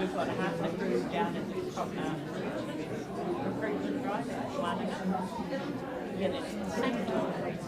We've got half a group down at the top now. Recruitment drive, yeah, it's the same time.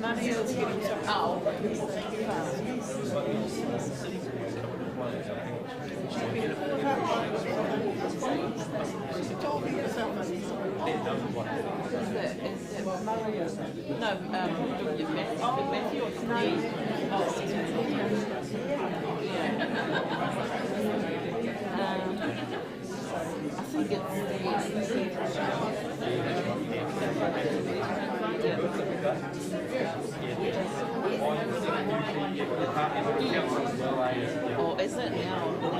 Maria's getting some out. She told me herself. Is it Maria? No, Matthew or Steve? I think oh, is it now?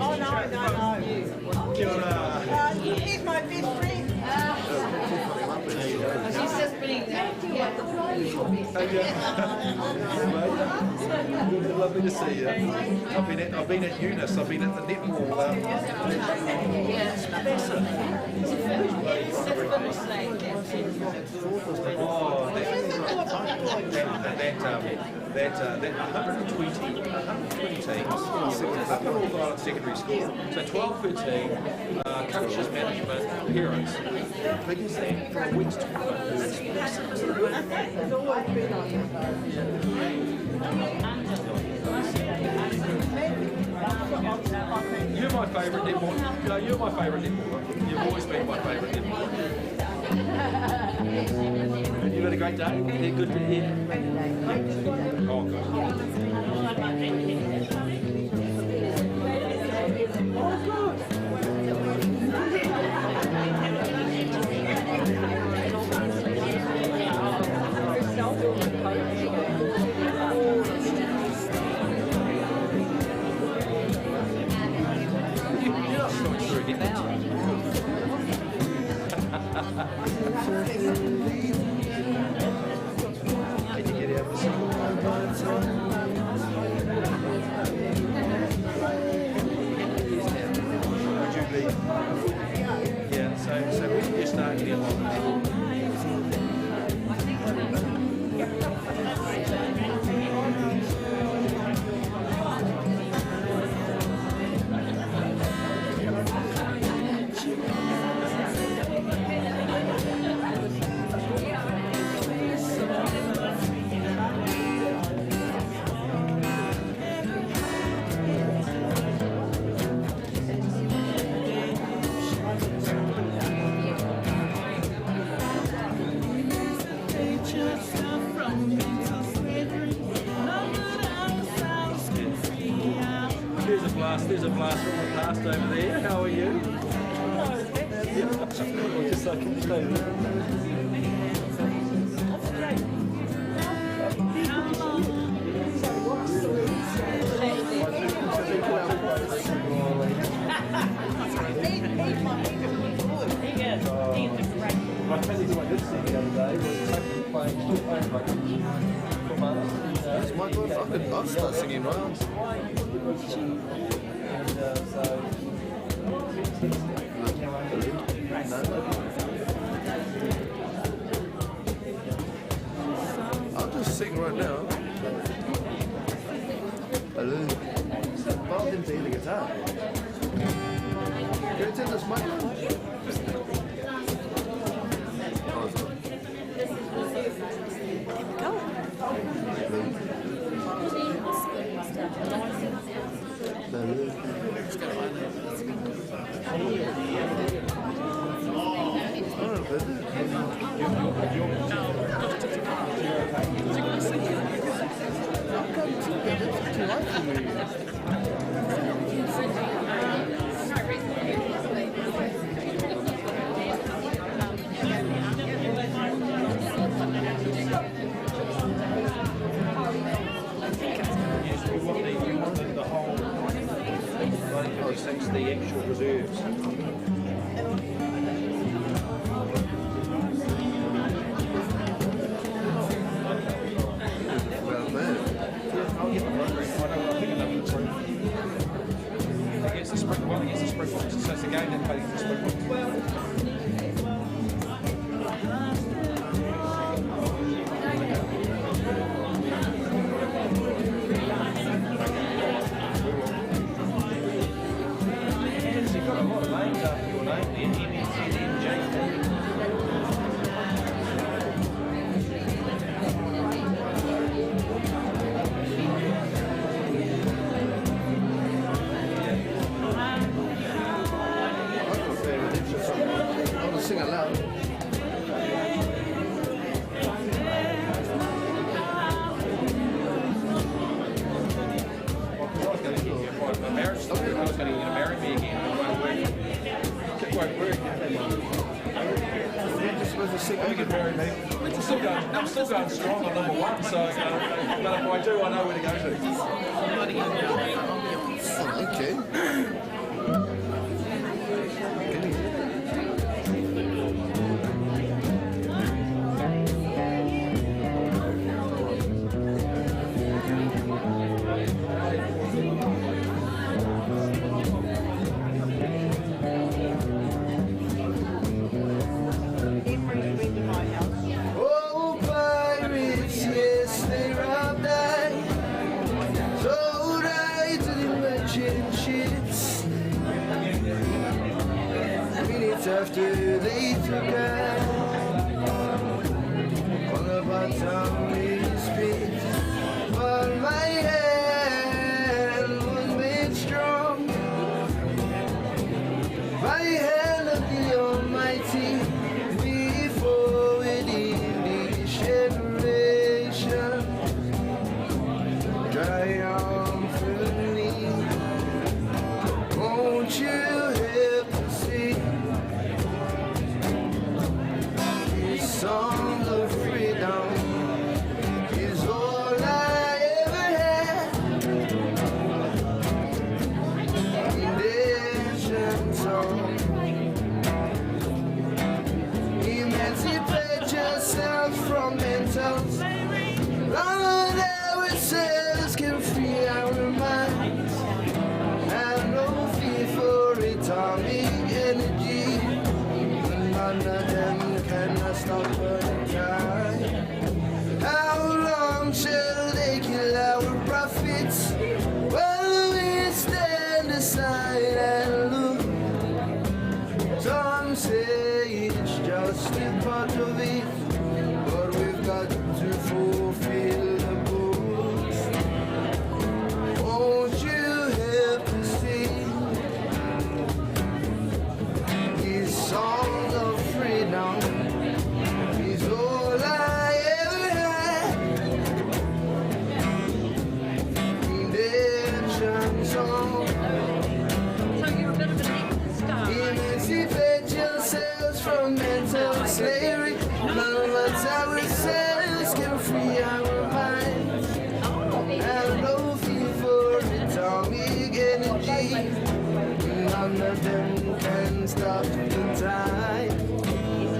Oh, no. He's my best friend. She's just being there. Lovely to see you. I've been at Eunice. I've been at the netball. That 120 teams, up at Northern Island Secondary School. So 12, 13 coaches, management, parents. Biggest thing for a week's tournament. That's massive. You're my favourite netball. No, you're my favourite netballer. You've always been my favourite netballer. You've had a great day? Yeah, good to hear. Oh, good. Yeah, so we can just start getting along. There's a blast from the past over there. How are you? Just like you stay there. I tell you what I did see the other day was playing for months. It's my God, I'll start singing rounds. I'll just sing right now. Hello. Bob didn't play the guitar. Can you take this mic? The actual reserves. Against the Springboks. So it's a game that plays the Springboks. Got a lot of think we could marry me. I'm still going strong on number one, so, but if I do, I know where to go to. Okay. Oh, pirates, yes, they robbed I. Sold I to the merchant ships. Minutes after they took I on the bottom of his pit. But my hand was made strong by the hand of the Almighty. Before it English generation triumphantly, won't you help to sing these songs of freedom? Is all I ever had. Redemption song. Emancipate yourselves from mental slavery. Long as ourselves can free our minds. Have no fear for atomic energy. None of them cannot stop burning time. How long shall they kill our prophets? While we stand aside and look. Some say it's just a part of it, but we've got to fulfill the books. Won't you help us sing these songs of freedom? Is all I ever had. Redemption song. Emancipate yourselves from mental slavery. None of us ourselves can free our minds. Have no fear for atomic energy. None of them can stop the time.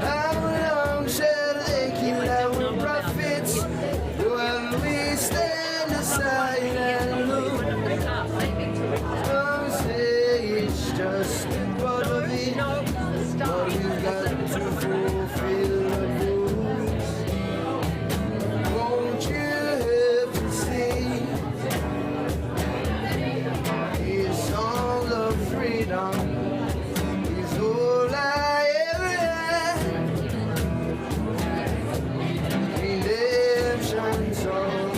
How long shall they kill our prophets while we stand aside and look? Some say it's just a part of it, but we've got to fulfill the rules. Won't you help to sing these songs of freedom? Is all I ever had. Redemption song.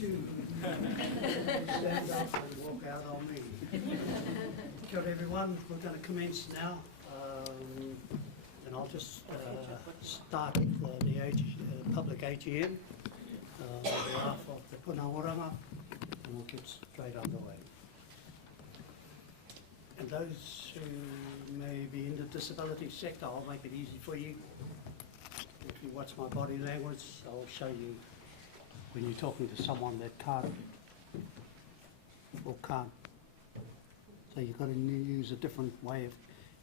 shoe. Stand up and walk out on me. Kia ora everyone, we're going to commence now. And I'll just start the public AGM on behalf of the Punaoranga, and we'll get straight underway. And those who may be in the disability sector, I'll make it easy for you. If you watch my body language, I'll show you when you're talking to someone that can't or can't. So you've got to use a different way of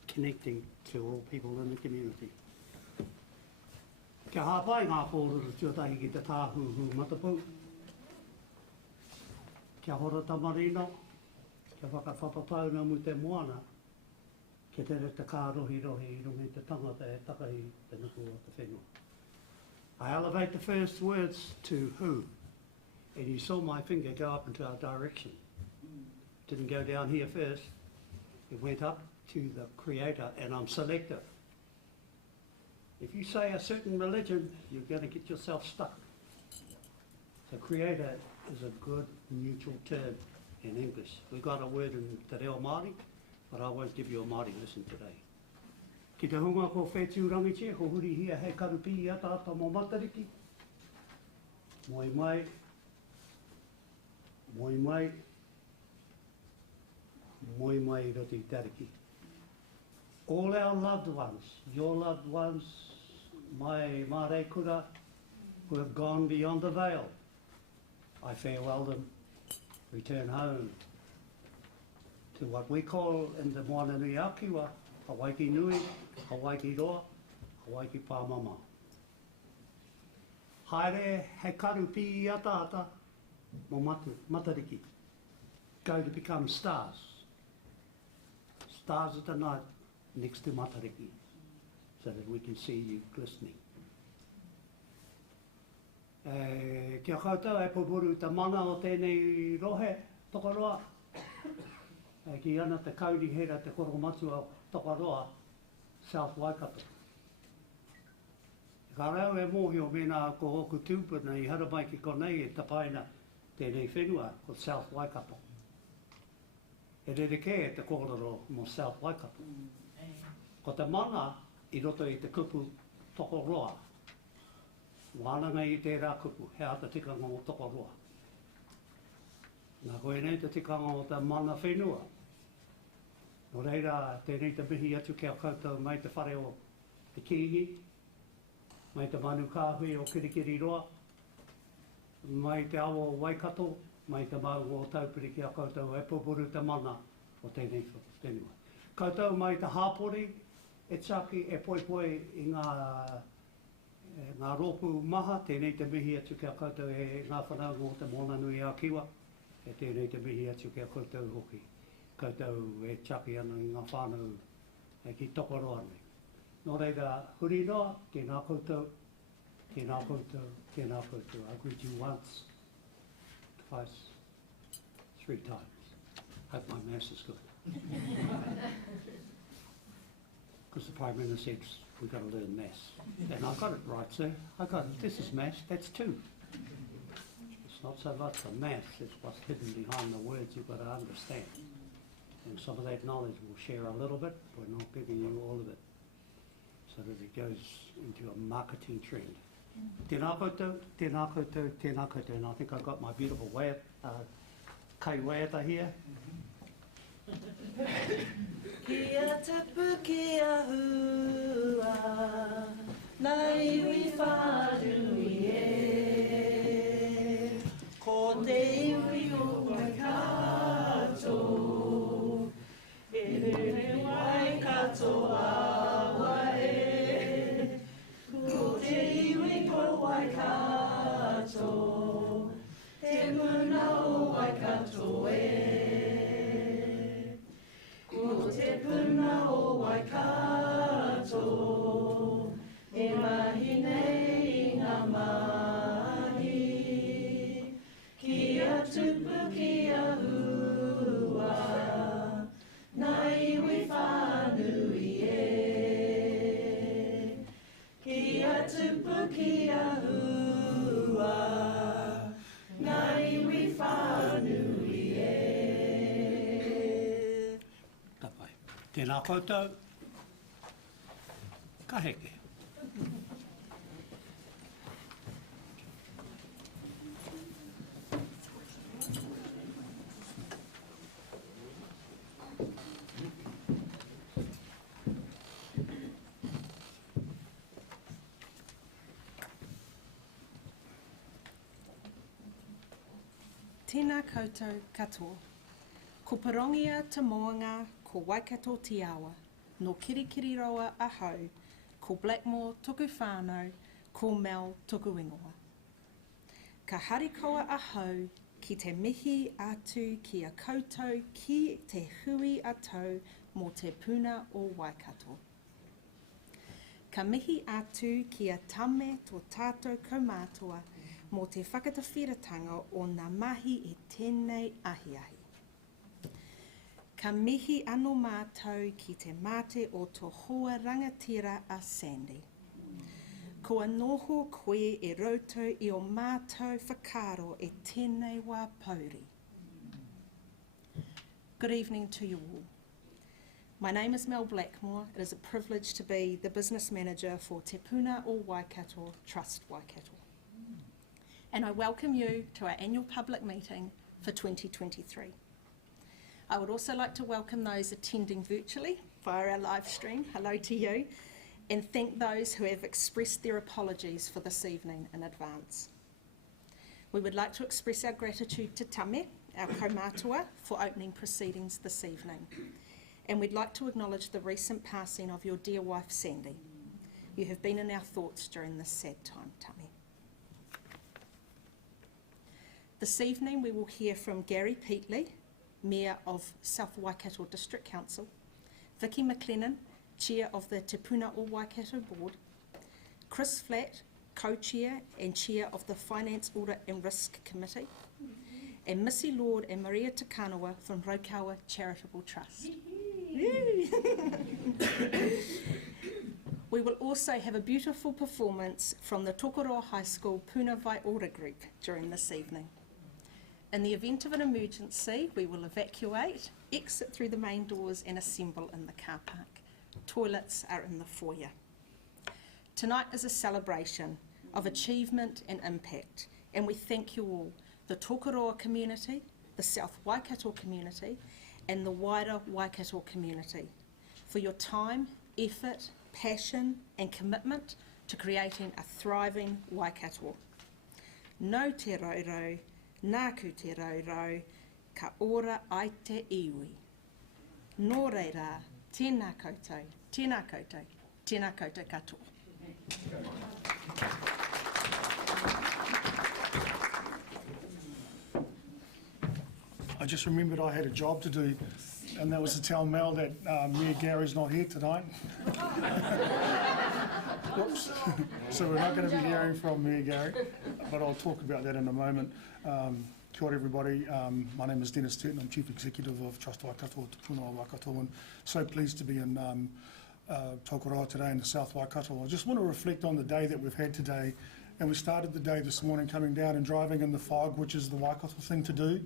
connecting to all people in the community. Kia hāpai ngā kōrero tuatahi ki te tāhuhu matapau. Kia hora tamarino, kia whakawhapatauna mu te moana, kia tere te kā rohi rohi I rungi te tangata e takahi te nuku o te whenua. I elevate the first words to who, and you saw my finger go up into our direction. Didn't go down here first, it went up to the Creator, and I'm selective. If you say a certain religion, you're going to get yourself stuck. So Creator is a good neutral term in English. We've got a word in Te Reo Māori, but I won't give you a Māori lesson today. Ki te hunga ko whetū rangitia, ko huri hia hei karupi I ata ata mō matariki. Moi mai, moi mai, moi mai I roti I tariki. All our loved ones, your loved ones, my mārei kura, who have gone beyond the veil, I farewell them, return home to what we call in the moana nui Akiwa, Hawaiki nui, Hawaiki roa, Hawaiki pāmama. Haere he karupi I ata ata mō matariki. Go to become stars. Stars at the night next to matariki, so that we can see you glistening. Kia koutou e pupuru te mana o tēnei rohe, tokaroa. Ki ana te kaurihera te koromatu o tokaroa, South Waikato. Ka rau e mōhio mena ko oku tūpuna I haramai ki konei e tapaina tēnei whenua ko South Waikato. E rereke e te kōrero mo South Waikato. Ko te mana I roto I te kupu tokoroa. Wānanga I tērā kupu, he ata tikanga o tokoroa. Nā koe nei te tikanga o te mana whenua. No reira, tēnei te mihi atu kia koutou mai te whare o te kiingi, mai te manu kāhui o kirikiri roa, mai te awa o Waikato, mai te mau o taupiri kia koutou e pupuru te mana o tēnei whenua. Koutou mai te hāpori, e taki e poipoi I ngā rōpu maha, tēnei te mihi atu kia koutou e ngā whanau o te moana nui a Kiwa, e tēnei te mihi atu kia koutou hoki. Koutou e taki ana I ngā whānau e ki tokoroa nei. Nō reira, huri noa, tēnā koutou, tēnā koutou, tēnā koutou. I greet you once, twice, 3 times. Hope my mass is good. Because the Prime Minister said we've got to learn mass. And I got it right, sir. I got it. This is mass, that's 2. It's not so much the mass, it's what's hidden behind the words you've got to understand. And some of that knowledge we'll share a little bit, we're not giving you all of it, so that it goes into a marketing trend. Tēnā koutou, tēnā koutou, tēnā koutou. And I think I've got my beautiful kai waiata here. Kia tapu kia hua, nai ui whārui e. Ko te iwi o Waikato, e rere Waikato awa e. Ko te iwi ko Waikato, te muna o Waikato e. Ko te puna o Waikato, e mahi nei I ngā mahi. Kia tupu kia hua, nai iwi whānui e. Kia tupu kia hua, nai Tēnā koutou, ka heke. Tēnā koutou katoa. Ko parongia te moanga ko Waikato te awa, no kirikiri roa ahau, ko Blackmore tuku whānau, ko Mel tuku ingoa. Ka harikoa ahau ki te mihi atu ki a koutou ki te hui atau mō te puna o Waikato. Ka mihi atu ki a tame tō tātou kaumātua mō te whakatawhiratanga o ngā mahi e tēnei ahiahi. Ka mihi anō mātou ki te mate o tō hoa rangatira a Sandy. Kua noho koe e rautou I o mātou whakaro e tēnei wā pauri. Good evening to you all. My name is Mel Blackmore. It is a privilege to be the business manager for Te Puna o Waikato, Trust Waikato. And I welcome you to our annual public meeting for 2023. I would also like to welcome those attending virtually via our live stream. Hello to you. And thank those who have expressed their apologies for this evening in advance. We would like to express our gratitude to Tame, our kaumātua, for opening proceedings this evening. And we'd like to acknowledge the recent passing of your dear wife, Sandy. You have been in our thoughts during this sad time, Tame. This evening we will hear from Gary Peatley, Mayor of South Waikato District Council, Vicky McLennan, Chair of the Te Puna o Waikato Board, Chris Flatt, Co-Chair and Chair of the Finance, Audit and Risk Committee, and Missy Lord and Maria Takanawa from Raukawa Charitable Trust. We will also have a beautiful performance from the Tokoroa High School Puna Vai Ora group during this evening. In the event of an emergency, we will evacuate, exit through the main doors and assemble in the car park. Toilets are in the foyer. Tonight is a celebration of achievement and impact, and we thank you all, the Tokoroa community, the South Waikato community, and the wider Waikato community, for your time, effort, passion, and commitment to creating a thriving Waikato. Nō te raurau, nāku te raurau, ka ora ai te iwi. Nō reira, tēnā koutou, tēnā koutou, tēnā koutou katoa. I just remembered I had a job to do, and that was to tell Mel that Mayor Gary's not here tonight. Whoops. So we're not going to be hearing from Mayor Gary, but I'll talk about that in a moment. Kia ora everybody, my name is Dennis Turton, I'm Chief Executive of Trust Waikato, Te Puna o Waikato, and so pleased to be in Tokoroa today in the South Waikato. I just want to reflect on the day that we've had today, and we started the day this morning coming down and driving in the fog, which is the Waikato thing to do,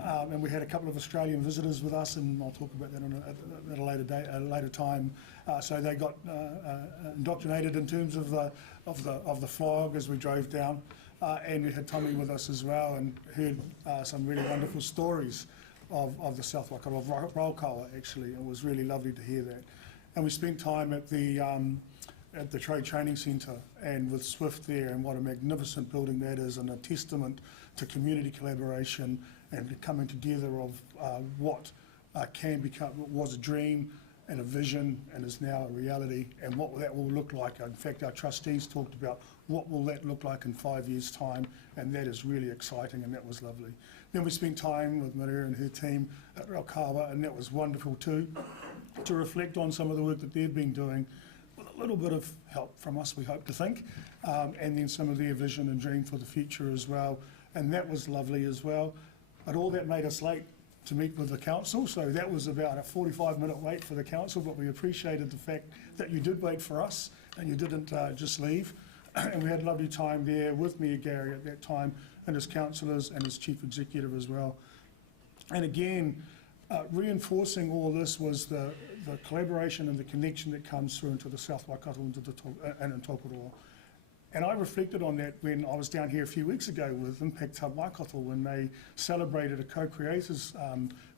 and we had a couple of Australian visitors with us, and I'll talk about that at a later time. So they got indoctrinated in terms of the fog as we drove down. And we had Tommy with us as well, and heard some really wonderful stories of the South Waikato, of Raukawa actually. It was really lovely to hear that. And we spent time at the Trade Training Centre and with Swift there, and what a magnificent building that is, and a testament to community collaboration and the coming together of what can become, was a dream and a vision and is now a reality, and what that will look like. In fact, our trustees talked about what will that look like in 5 years' time, and that is really exciting, and that was lovely. Then we spent time with Maria and her team at Raukawa, and that was wonderful too, to reflect on some of the work that they've been doing, with a little bit of help from us, we hope to think, and then some of their vision and dream for the future as well, and that was lovely as well. But all that made us late to meet with the council, so that was about a 45-minute wait for the council, but we appreciated the fact that you did wait for us and you didn't just leave. And we had a lovely time there with Mayor Gary at that time, and his councillors and his chief executive as well. And again, reinforcing all this was the the collaboration and the connection that comes through into the South Waikato and in Tokoroa. And I reflected on that when I was down here a few weeks ago with Impact Hub Waikato when they celebrated a co-creators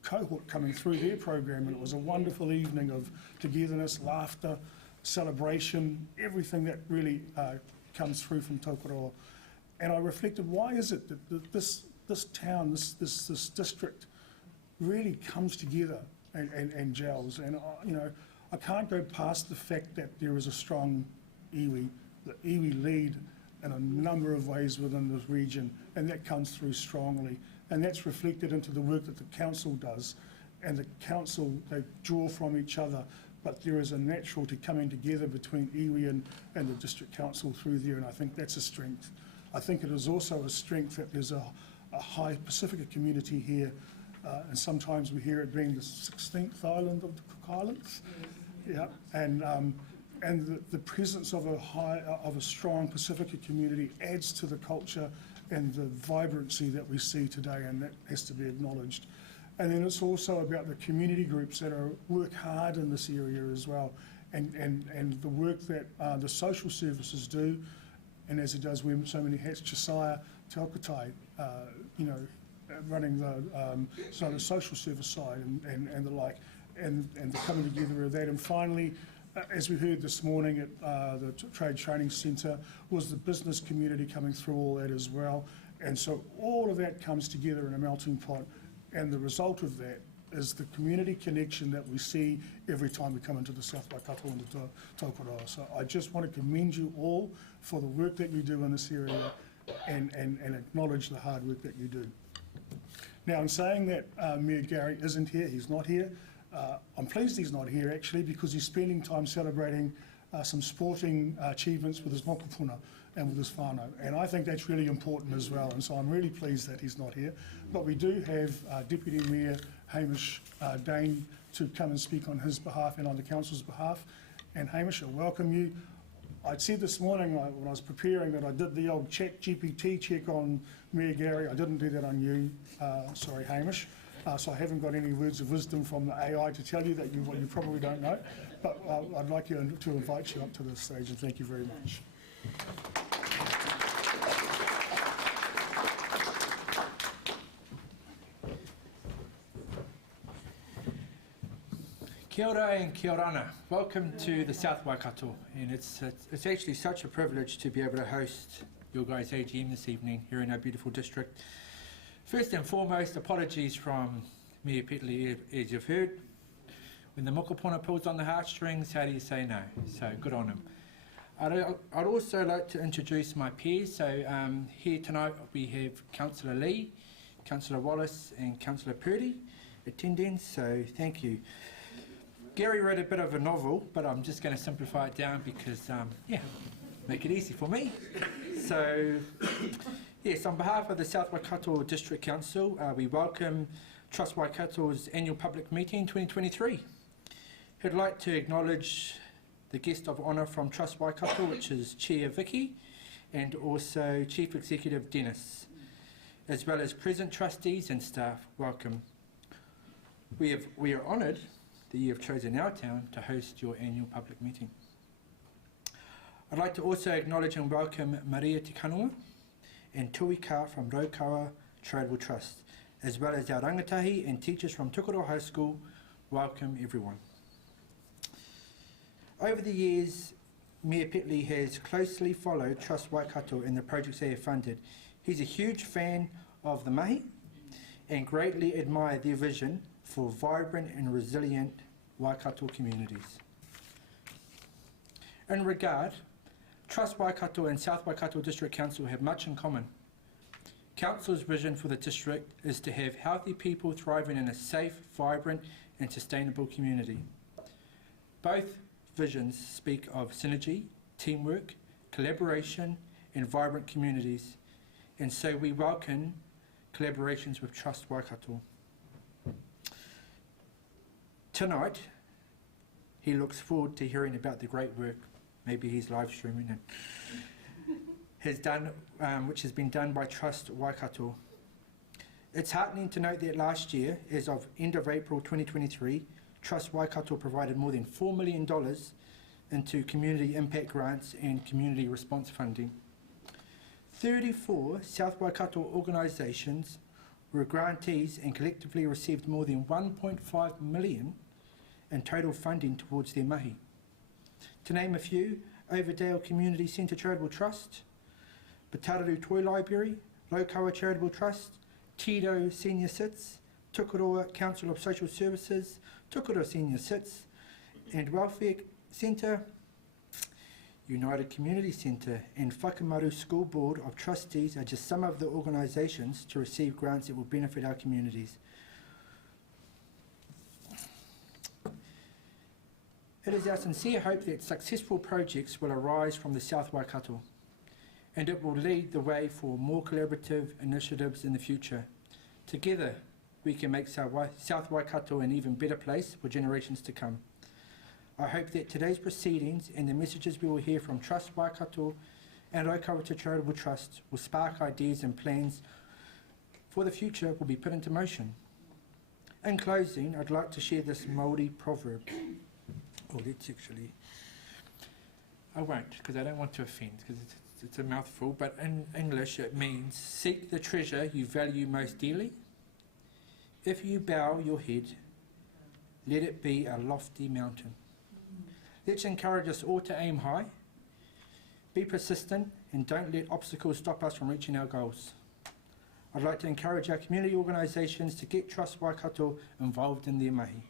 cohort coming through their program, and it was a wonderful evening of togetherness, laughter, celebration, everything that really comes through from Tokoroa. And I reflected, why is it that this town, this district really comes together and gels? And I can't go past the fact that there is a strong iwi. The iwi lead in a number of ways within this region, and that comes through strongly. And that's reflected into the work that the council does. And the council, they draw from each other, but there is a naturality coming together between iwi and the district council through there, and I think that's a strength. I think it is also a strength that there's a high Pacifica community here, and sometimes we hear it being the 16th island of the Cook Islands. Yeah, and the presence of a strong Pacifica community adds to the culture and the vibrancy that we see today, and that has to be acknowledged. And then it's also about the community groups that work hard in this area as well, and the work that the social services do, and as it does wear so many hats, Josiah Telkatai, running the social service side and the like, and the coming together of that. And finally, as we heard this morning at the Trade Training Centre, was the business community coming through all that as well. And so all of that comes together in a melting pot, and the result of that is the community connection that we see every time we come into the South Waikato and the Tokoroa. So I just want to commend you all for the work that you do in this area and acknowledge the hard work that you do. Now, in saying that, Mayor Gary isn't here, he's not here. I'm pleased he's not here actually, because he's spending time celebrating some sporting achievements with his mokopuna and with his whānau, and I think that's really important as well, and so I'm really pleased that he's not here. But we do have Deputy Mayor Hamish Dane to come and speak on his behalf and on the council's behalf. And Hamish, I welcome you. I said this morning when I was preparing that I did the old GPT check on Mayor Gary. I didn't do that on you, sorry Hamish. So I haven't got any words of wisdom from the AI to tell you that you probably don't know. But I'd like to invite you up to this stage, and thank you very much. Kia ora and kia orana. Welcome to the South Waikato, and it's actually such a privilege to be able to host your guys' AGM this evening here in our beautiful district. First and foremost, apologies from Mayor Petley, as you've heard. When the mokopuna pulls on the heartstrings, how do you say no? So good on him. I'd also like to introduce my peers. So here tonight we have Councillor Lee, Councillor Wallace and Councillor Purdy attending, so thank you. Gary wrote a bit of a novel, but I'm just going to simplify it down because, make it easy for me. So, yes, on behalf of the South Waikato District Council, we welcome Trust Waikato's annual public meeting 2023. I'd like to acknowledge the guest of honour from Trust Waikato, which is Chair Vicky, and also Chief Executive Dennis, as well as present trustees and staff. Welcome. We are honoured that you have chosen our town to host your annual public meeting. I'd like to also acknowledge and welcome Maria Tikanua and Tui Ka from Raukawa Charitable Trust, as well as our rangatahi and teachers from Tokoroa High School. Welcome everyone. Over the years, Mayor Petley has closely followed Trust Waikato and the projects they have funded. He's a huge fan of the mahi and greatly admired their vision for vibrant and resilient Waikato communities. In regard, Trust Waikato and South Waikato District Council have much in common. Council's vision for the district is to have healthy people thriving in a safe, vibrant and sustainable community. Both visions speak of synergy, teamwork, collaboration and vibrant communities, and so we welcome collaborations with Trust Waikato. Tonight, he looks forward to hearing about the great work, maybe he's live streaming it, has done, which has been done by Trust Waikato. It's heartening to note that last year, as of end of April 2023, Trust Waikato provided more than $4 million into community impact grants and community response funding. 34 South Waikato organisations were grantees and collectively received more than $1.5 million in total funding towards their mahi. To name a few, Overdale Community Centre Charitable Trust, Patararu Toy Library, Laukawa Charitable Trust, Tito Senior Sits, Tukuroa Council of Social Services, Tukuroa Senior Sits, and Welfare Centre, United Community Centre and Whakamaru School Board of Trustees are just some of the organisations to receive grants that will benefit our communities. It is our sincere hope that successful projects will arise from the South Waikato, and it will lead the way for more collaborative initiatives in the future. Together, we can make South Waikato an even better place for generations to come. I hope that today's proceedings and the messages we will hear from Trust Waikato and Ōkaretu Charitable Trust will spark ideas and plans for the future will be put into motion. In closing, I'd like to share this Māori proverb. Oh, that's actually... I won't, because I don't want to offend, because it's a mouthful, but in English it means, seek the treasure you value most dearly. If you bow your head, let it be a lofty mountain. Let's encourage us all to aim high, be persistent, and don't let obstacles stop us from reaching our goals. I'd like to encourage our community organisations to get Trust Waikato involved in their mahi.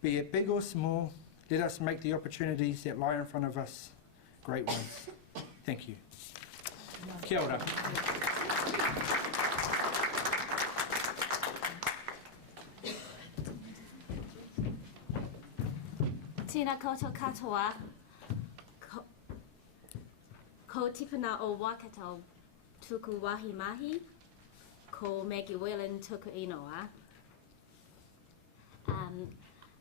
Be it big or small, let us make the opportunities that lie in front of us great ones. Thank you. Kia ora. Tēnā koutou katoa, ko tipuna o Waikato tuku wahi mahi, ko Maggie Whelan tuku inoa.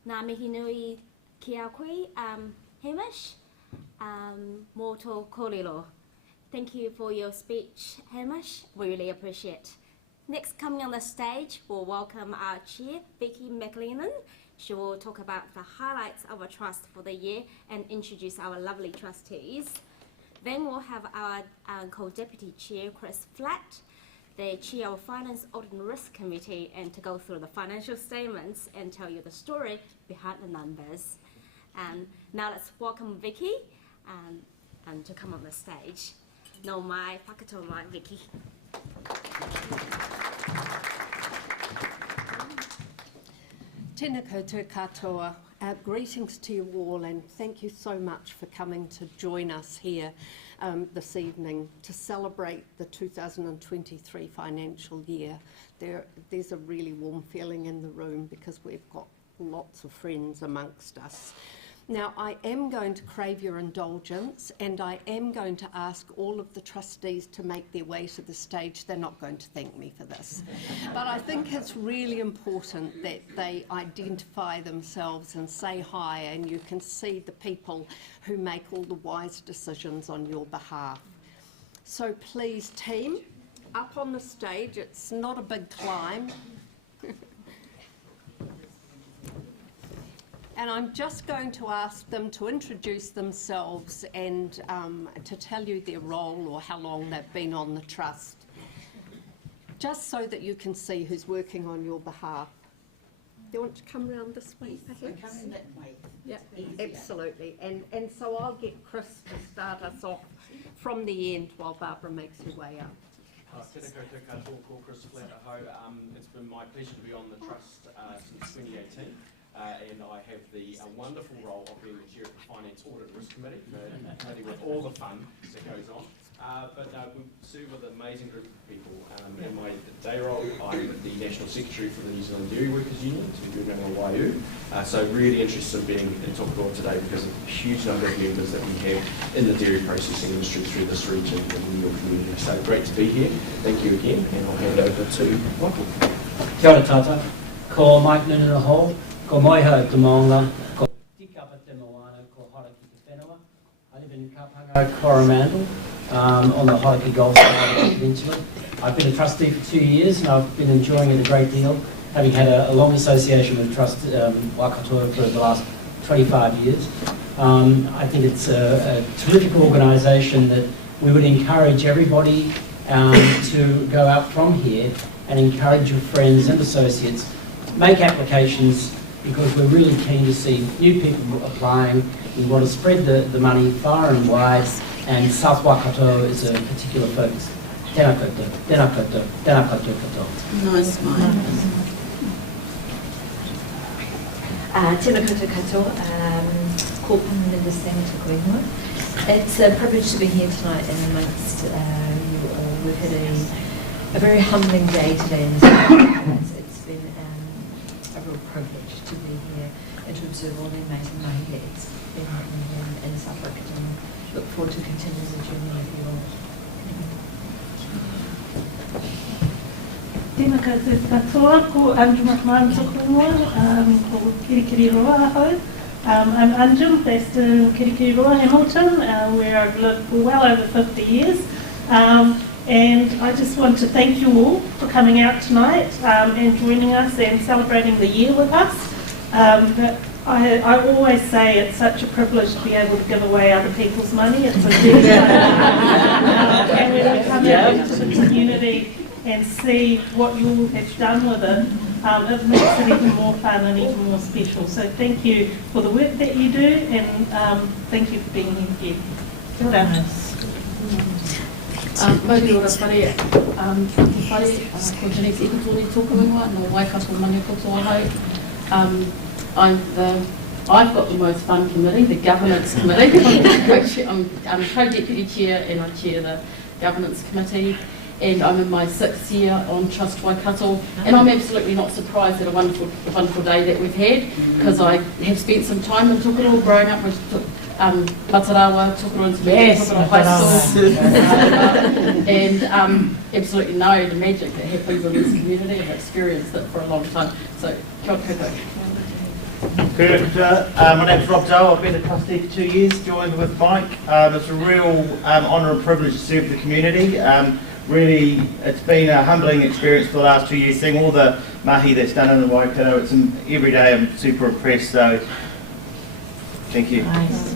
Nā mihi nui ki a koe, Hamish, mō tō kōrero. Thank you for your speech, Hamish. We really appreciate it. Next, coming on the stage, we'll welcome our chair, Vicky McLennan. She will talk about the highlights of our trust for the year and introduce our lovely trustees. Then we'll have our co-deputy chair, Chris Flatt, the chair of Finance, Audit and Risk Committee, and to go through the financial statements and tell you the story behind the numbers. Now let's welcome Vicky and to come on the stage. No mai whakato mai, Vicky. Tēnā koutou katoa. Greetings to you all, and thank you so much for coming to join us here this evening to celebrate the 2023 financial year. There's a really warm feeling in the room because we've got lots of friends amongst us. Now, I am going to crave your indulgence, and I am going to ask all of the trustees to make their way to the stage. They're not going to thank me for this. But I think it's really important that they identify themselves and say hi, and you can see the people who make all the wise decisions on your behalf. So please, team, up on the stage. It's not a big climb. And I'm just going to ask them to introduce themselves and to tell you their role or how long they've been on the trust, just so that you can see who's working on your behalf. Do you want to come round this way, perhaps? Come that way. Yeah, absolutely. And so I'll get Chris to start us off from the end while Barbara makes her way up. Tēnā koutou katoa, ko Chris Flatt aho. It's been my pleasure to be on the trust since 2018. And I have the wonderful role of being the chair of the Finance, Audit and Risk Committee, with all the fun that goes on. But we serve with an amazing group of people. In my day role, I'm the National Secretary for the New Zealand Dairy Workers Union, so really interested in being in Tukuroa today because of the huge number of members that we have in the dairy processing industry through this region and in your community. So great to be here. Thank you again, and I'll hand over to Michael. Kia ora tata, ko Mike Nunaho. Ko Moiho te Maunga, ko Tikapa te Moana, ko Horaki te Whenua. I live in Kapanga, Coromandel, on the Horaki Golf Peninsula. I've been a trustee for 2 years and I've been enjoying it a great deal. having had a long association with Trust Waikato for the last 25 years. I think it's a terrific organisation that we would encourage everybody to go out from here and encourage your friends and associates, make applications, because we're really keen to see new people applying. We want to spread the money far and wide, and South Waikato is a particular focus. Tēnā koutou, tēnā koutou, tēnā koutou katoa. Nice, mate. Tēnā koutou katoa, ko Linda Senator Koinua. It's a privilege to be here tonight and amongst you all. We've had a very humbling day today in this It's been a real privilege to be here and to observe all the amazing mahi that it's been happening here in South Waikato, and look forward to continuing the journey with you all. Tēnā koutou katoa, ko Anjum Rahman Tukunua, ko Kirikiriroa ahau. I'm Anjum, based in Kirikiriroa, Hamilton, where I've lived for well over 50 years. And I just want to thank you all for coming out tonight and joining us and celebrating the year with us. I always say it's such a privilege to be able to give away other people's money. It's a really and when we come out into the community and see what you all have done with it, it makes it even more fun and even more special. So thank you for the work that you do, and thank you for being here. Kia ora. Mauri ora whare, ko Janine Ikatoni tōku ingoa, no Waikato Mani Kotoa hau. I've got the most fun committee, the governance committee. I'm co-deputy chair and I chair the governance committee. And I'm in my 6th year on Trust Waikato, and I'm absolutely not surprised at a wonderful day that we've had, because I have spent some time in Tokoro, growing up with Matarawa, Tokoro Intermediate, Tokoro High School, and absolutely know the magic that happens in this community. I've experienced it for a long time. So, kia ora koutou. Kia ora koutou. My name's Rob Doe. I've been a trustee for 2 years, joined with Mike. It's a real honour and privilege to serve the community. Really, it's been a humbling experience for the last 2 years, seeing all the mahi that's done in the Waikato. It's every day I'm super impressed, so thank you. Nice.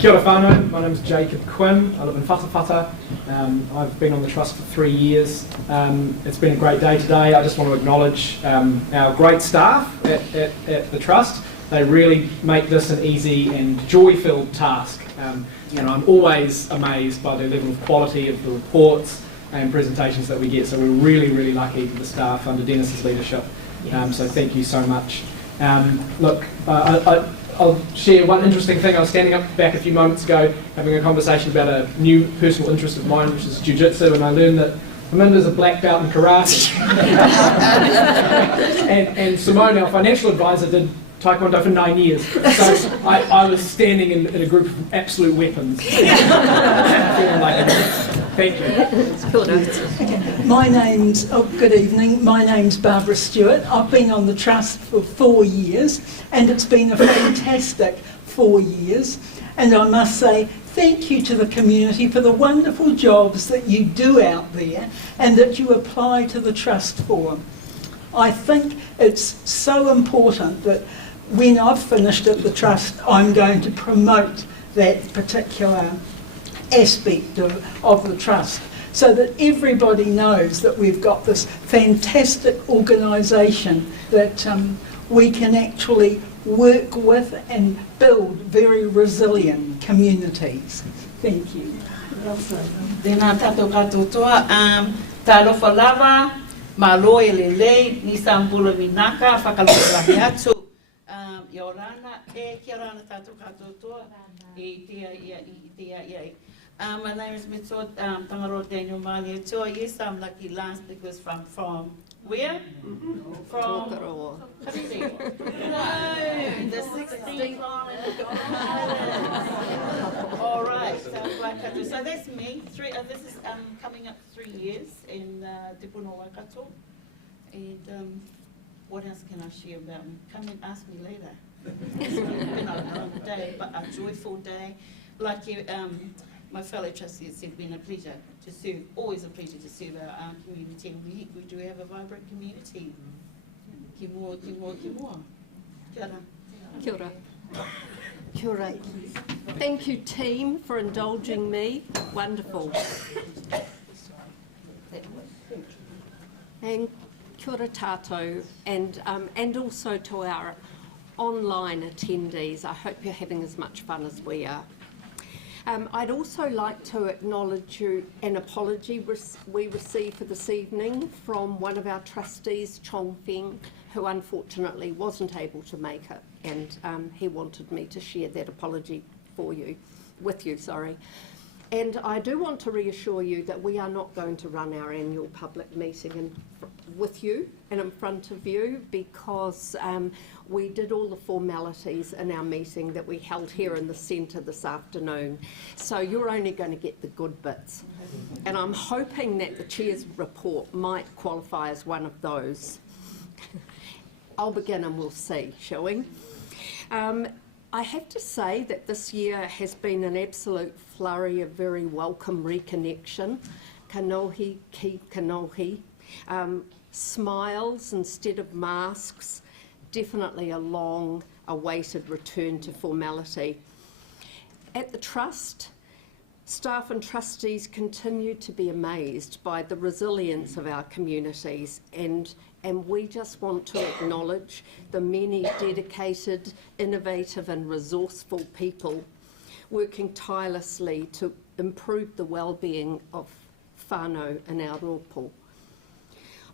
Kia ora whānau, my name is Jacob Quinn. I live in Whatawhata. I've been on the Trust for 3 years. It's been a great day today. I just want to acknowledge our great staff at the Trust. They really make this an easy and joy-filled task. I'm always amazed by the level of quality of the reports and presentations that we get, so we're really, really lucky with the staff under Dennis's leadership. So thank you so much. Look, I'll share one interesting thing. I was standing up back a few moments ago having a conversation about a new personal interest of mine, which is jiu-jitsu, and I learned that Amanda's a black belt in karate. and Simone, our financial advisor, did Taekwondo for 9 years. So I was standing in a group of absolute weapons. Feeling like thank you. My name's, good evening, my name's Barbara Stewart. I've been on the Trust for 4 years, and it's been a fantastic 4 years. And I must say thank you to the community for the wonderful jobs that you do out there and that you apply to the Trust for. I think it's so important that when I've finished at the Trust, I'm going to promote that particular aspect of the Trust, so that everybody knows that we've got this fantastic organisation that we can actually work with and build very resilient communities. Thank you. Tēnā tātou katoa, tā lofa lava, ma loe lelei, ni sampula minaka, whakalofa atu. Yorana, kia rana tātou katoa, my name is Mitsuo Tangaro Daniel Mali Atua. Yes, I'm lucky last because from where? From Hariri. No, the 16th All right, so that's me. This is coming up 3 years in Te Puno Waikato. And what else can I share about me? Come and ask me later. It's been a long day, but a joyful day. Like you, my fellow trustees, it's been a pleasure to serve, always a pleasure to serve our community, and we do have a vibrant community. Ki mua, ki mua, ki mua. Kia ora. Kia ora. Kia ora. Thank you, team, for indulging me. Wonderful. And kia ora tātou, and also to our online attendees. I hope you're having as much fun as we are. I'd also like to acknowledge an apology we received for this evening from one of our trustees, Chong Feng, who unfortunately wasn't able to make it, and he wanted me to share that apology with you. And I do want to reassure you that we are not going to run our annual public meeting with you and in front of you, because we did all the formalities in our meeting that we held here in the centre this afternoon. So you're only going to get the good bits. And I'm hoping that the Chair's report might qualify as one of those. I'll begin and we'll see, shall we? I have to say that this year has been an absolute flurry of very welcome reconnection. Kanohi ki kanohi. Smiles instead of masks. Definitely a long-awaited return to formality. At the Trust, staff and trustees continue to be amazed by the resilience of our communities, and we just want to acknowledge the many dedicated, innovative and resourceful people working tirelessly to improve the well-being of whānau in our rōpū.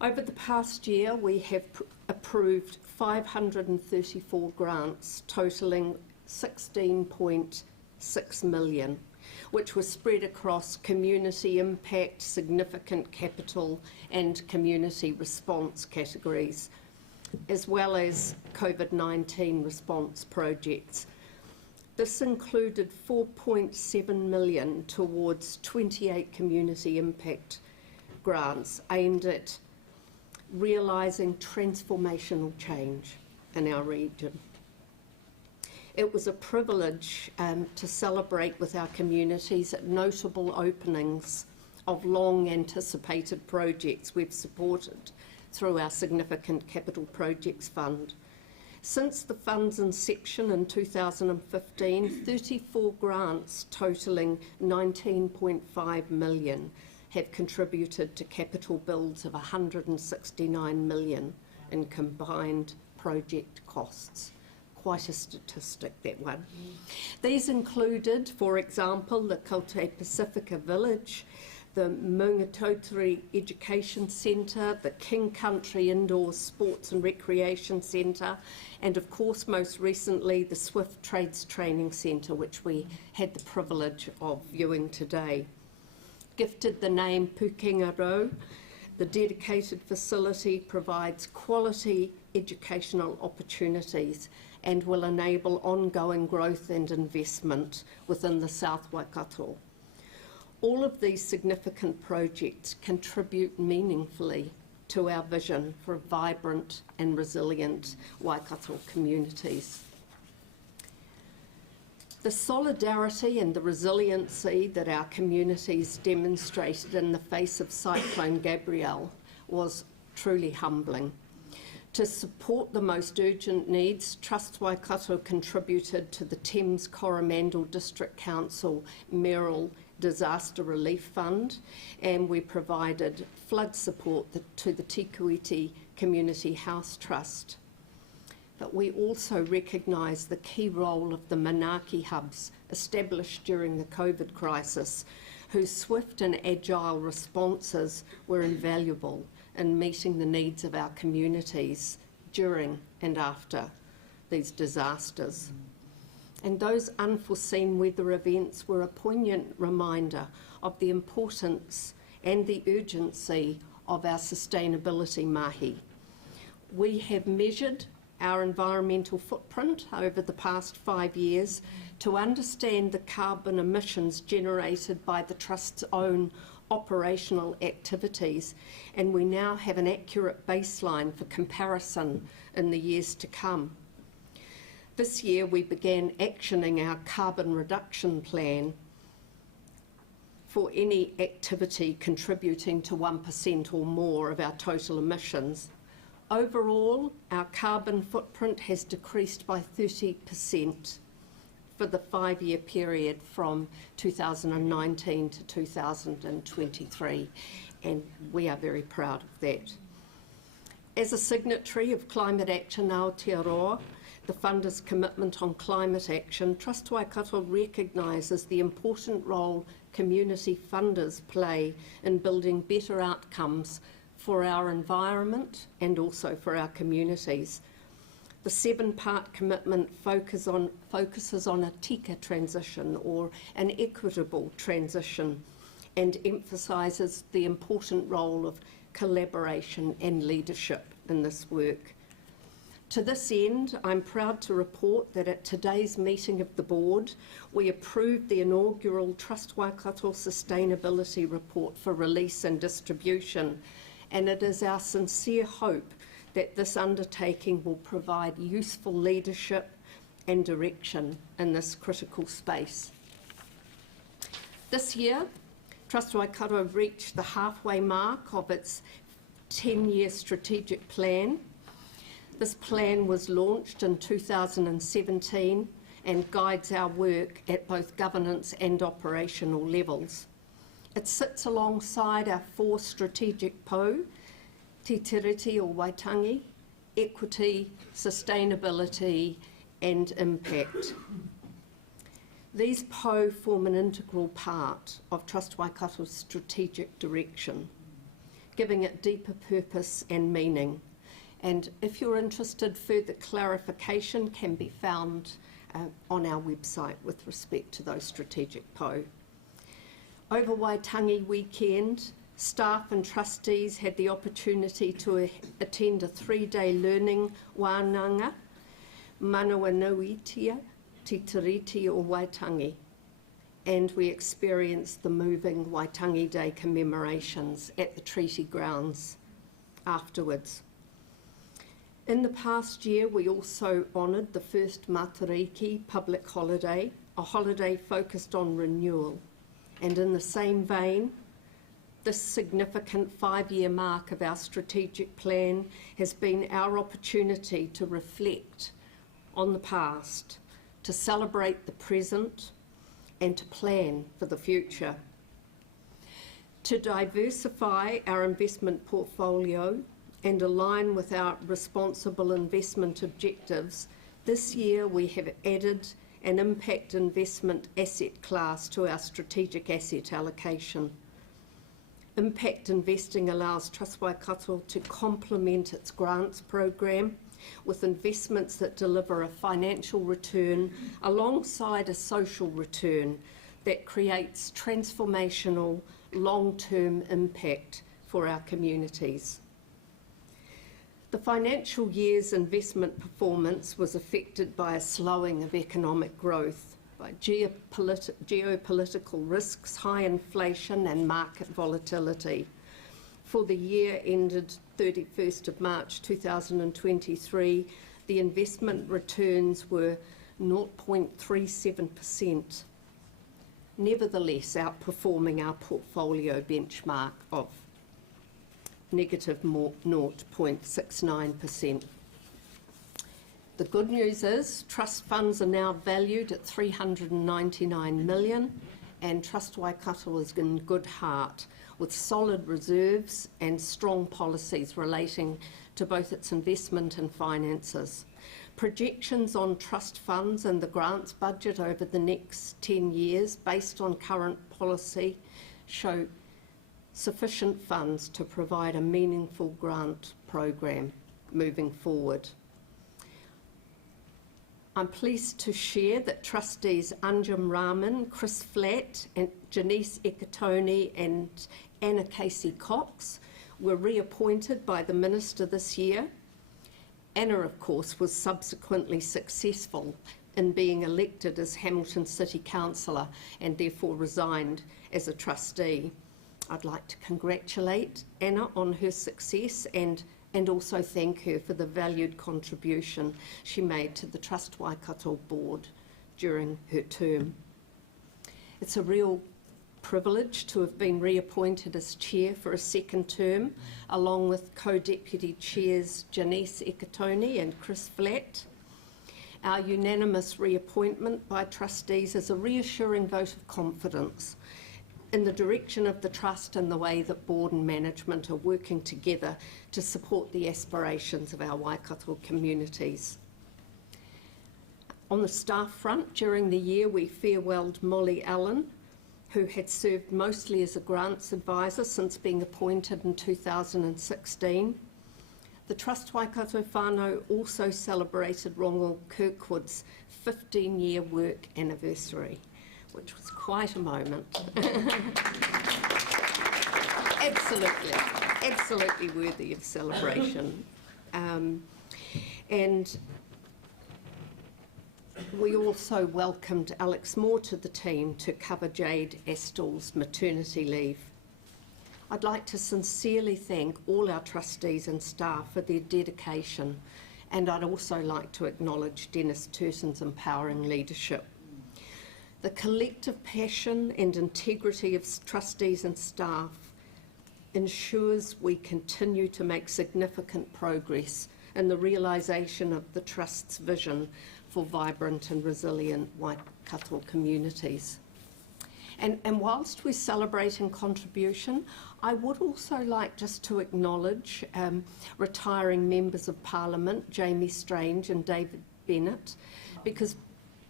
Over the past year, we have approved 534 grants totalling 16.6 million, which was spread across community impact, significant capital and community response categories, as well as COVID-19 response projects. This included 4.7 million towards 28 community impact grants aimed at realising transformational change in our region. It was a privilege to celebrate with our communities at notable openings of long-anticipated projects we've supported through our Significant Capital Projects Fund. Since the fund's inception in 2015, 34 grants totalling 19.5 million have contributed to capital builds of 169 million in combined project costs. Quite a statistic, that one. These included, for example, the Kaute Pacifica Village, the Mungatotiri Education Centre, the King Country Indoor Sports and Recreation Centre, and of course most recently the Swift Trades Training Centre, which we had the privilege of viewing today. Gifted the name Pukenga Row, the dedicated facility provides quality educational opportunities and will enable ongoing growth and investment within the South Waikato. All of these significant projects contribute meaningfully to our vision for vibrant and resilient Waikato communities. The solidarity and the resiliency that our communities demonstrated in the face of Cyclone Gabrielle was truly humbling. To support the most urgent needs, Trust Waikato contributed to the Thames Coromandel District Council Mayoral Disaster Relief Fund, and we provided flood support to the Tikuiti Community House Trust. But we also recognise the key role of the Manaaki hubs established during the COVID crisis, whose swift and agile responses were invaluable in meeting the needs of our communities during and after these disasters. And those unforeseen weather events were a poignant reminder of the importance and the urgency of our sustainability mahi. We have measured our environmental footprint over the past 5 years to understand the carbon emissions generated by the Trust's own operational activities, and we now have an accurate baseline for comparison in the years to come. This year we began actioning our carbon reduction plan for any activity contributing to 1% or more of our total emissions. Overall, our carbon footprint has decreased by 30% for the 5-year period from 2019 to 2023, and we are very proud of that. As a signatory of Climate Action Aotearoa, the funder's commitment on climate action, Trust Waikato recognises the important role community funders play in building better outcomes for our environment and also for our communities. The 7-part commitment focuses on a tika transition, or an equitable transition, and emphasises the important role of collaboration and leadership in this work. To this end, I'm proud to report that at today's meeting of the board, we approved the inaugural Trust Waikato Sustainability Report for release and distribution, and it is our sincere hope that this undertaking will provide useful leadership and direction in this critical space. This year, Trust Waikato reached the halfway mark of its 10-year strategic plan. This plan was launched in 2017 and guides our work at both governance and operational levels. It sits alongside our 4 strategic pou: Te Tiriti o Waitangi, equity, sustainability and impact. These pou form an integral part of Trust Waikato's strategic direction, giving it deeper purpose and meaning. And if you're interested, further clarification can be found on our website with respect to those strategic pou. Over Waitangi weekend, staff and trustees had the opportunity to attend a 3-day learning wānanga, Manawanuitia, Te Tiriti o Waitangi, and we experienced the moving Waitangi Day commemorations at the treaty grounds afterwards. In the past year, we also honoured the first Matariki public holiday, a holiday focused on renewal. And in the same vein, this significant 5-year mark of our strategic plan has been our opportunity to reflect on the past, to celebrate the present, and to plan for the future. To diversify our investment portfolio and align with our responsible investment objectives, this year we have added an impact investment asset class to our strategic asset allocation. Impact investing allows Trust Waikato to complement its grants program with investments that deliver a financial return alongside a social return that creates transformational long-term impact for our communities. The financial year's investment performance was affected by a slowing of economic growth, by geopolitical risks, high inflation and market volatility. For the year ended 31st of March 2023, the investment returns were 0.37%, nevertheless outperforming our portfolio benchmark of negative 0.69%. The good news is trust funds are now valued at $399 million, and Trust Waikato is in good heart with solid reserves and strong policies relating to both its investment and finances. Projections on trust funds and the grants budget over the next 10 years based on current policy show sufficient funds to provide a meaningful grant program moving forward. I'm pleased to share that trustees Anjum Rahman, Chris Flatt, and Janice Ekatoni and Anna Casey Cox were reappointed by the Minister this year. Anna, of course, was subsequently successful in being elected as Hamilton City Councillor and therefore resigned as a trustee. I'd like to congratulate Anna on her success and also thank her for the valued contribution she made to the Trust Waikato board during her term. It's a real privilege to have been reappointed as chair for a second term, along with co-deputy chairs Janice Ekatoni and Chris Flatt. Our unanimous reappointment by trustees is a reassuring vote of confidence in the direction of the trust and the way that board and management are working together to support the aspirations of our Waikato communities. On the staff front, during the year we farewelled Molly Allen, who had served mostly as a grants advisor since being appointed in 2016. The Trust Waikato whānau also celebrated Ronald Kirkwood's 15-year work anniversary, which was quite a moment. Absolutely worthy of celebration. And we also welcomed Alex Moore to the team to cover Jade Astle's maternity leave. I'd like to sincerely thank all our trustees and staff for their dedication, and I'd also like to acknowledge Dennis Turton's empowering leadership. The collective passion and integrity of trustees and staff ensures we continue to make significant progress in the realisation of the Trust's vision for vibrant and resilient Waikato communities. And whilst we're celebrating contribution, I would also like just to acknowledge retiring members of Parliament, Jamie Strange and David Bennett, because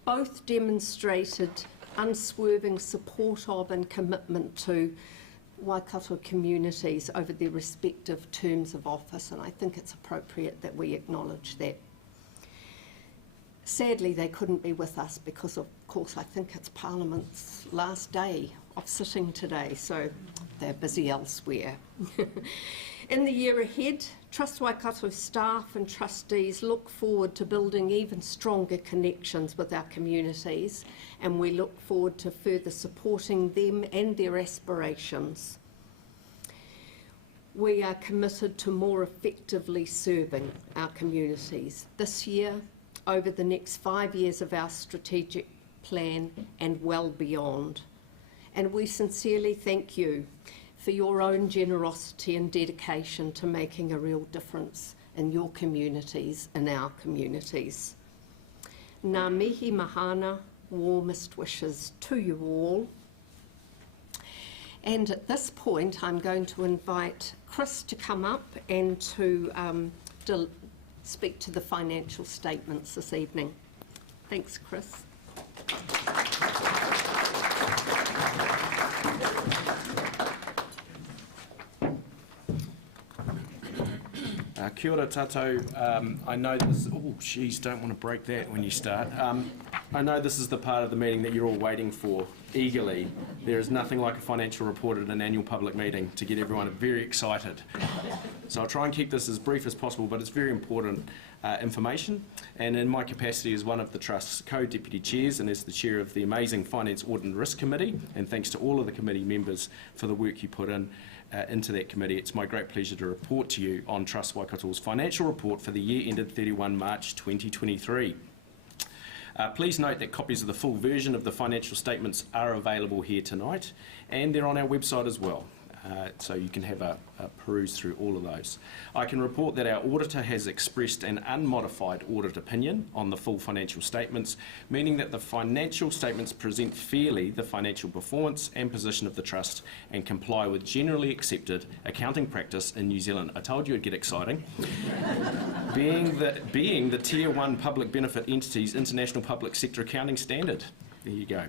both demonstrated unswerving support of and commitment to Waikato communities over their respective terms of office, and I think it's appropriate that we acknowledge that. Sadly, they couldn't be with us because, of course, I think it's Parliament's last day of sitting today, so they're busy elsewhere. In the year ahead, Trust Waikato staff and trustees look forward to building even stronger connections with our communities, and we look forward to further supporting them and their aspirations. We are committed to more effectively serving our communities this year, over the next 5 years of our strategic plan and well beyond. And we sincerely thank you for your own generosity and dedication to making a real difference in your communities and our communities. Ngā mihi mahana, warmest wishes to you all. And at this point, I'm going to invite Chris to come up and to speak to the financial statements this evening. Thanks, Chris. Kia ora tātou. I know this, oh geez, don't want to break that when you start. I know this is the part of the meeting that you're all waiting for eagerly. There is nothing like a financial report at an annual public meeting to get everyone very excited. So I'll try and keep this as brief as possible, but it's very important information. And in my capacity as one of the Trust's co-deputy chairs and as the chair of the amazing Finance, Audit and Risk Committee, and thanks to all of the committee members for the work you put in into that committee, it's my great pleasure to report to you on Trust Waikato's financial report for the year ended 31 March 2023. Please note that copies of the full version of the financial statements are available here tonight, and they're on our website as well. So you can have a peruse through all of those. I can report that our auditor has expressed an unmodified audit opinion on the full financial statements, meaning that the financial statements present fairly the financial performance and position of the Trust and comply with generally accepted accounting practice in New Zealand. I told you it'd get exciting. being the Tier 1 public benefit entity's International Public Sector Accounting Standard. There you go.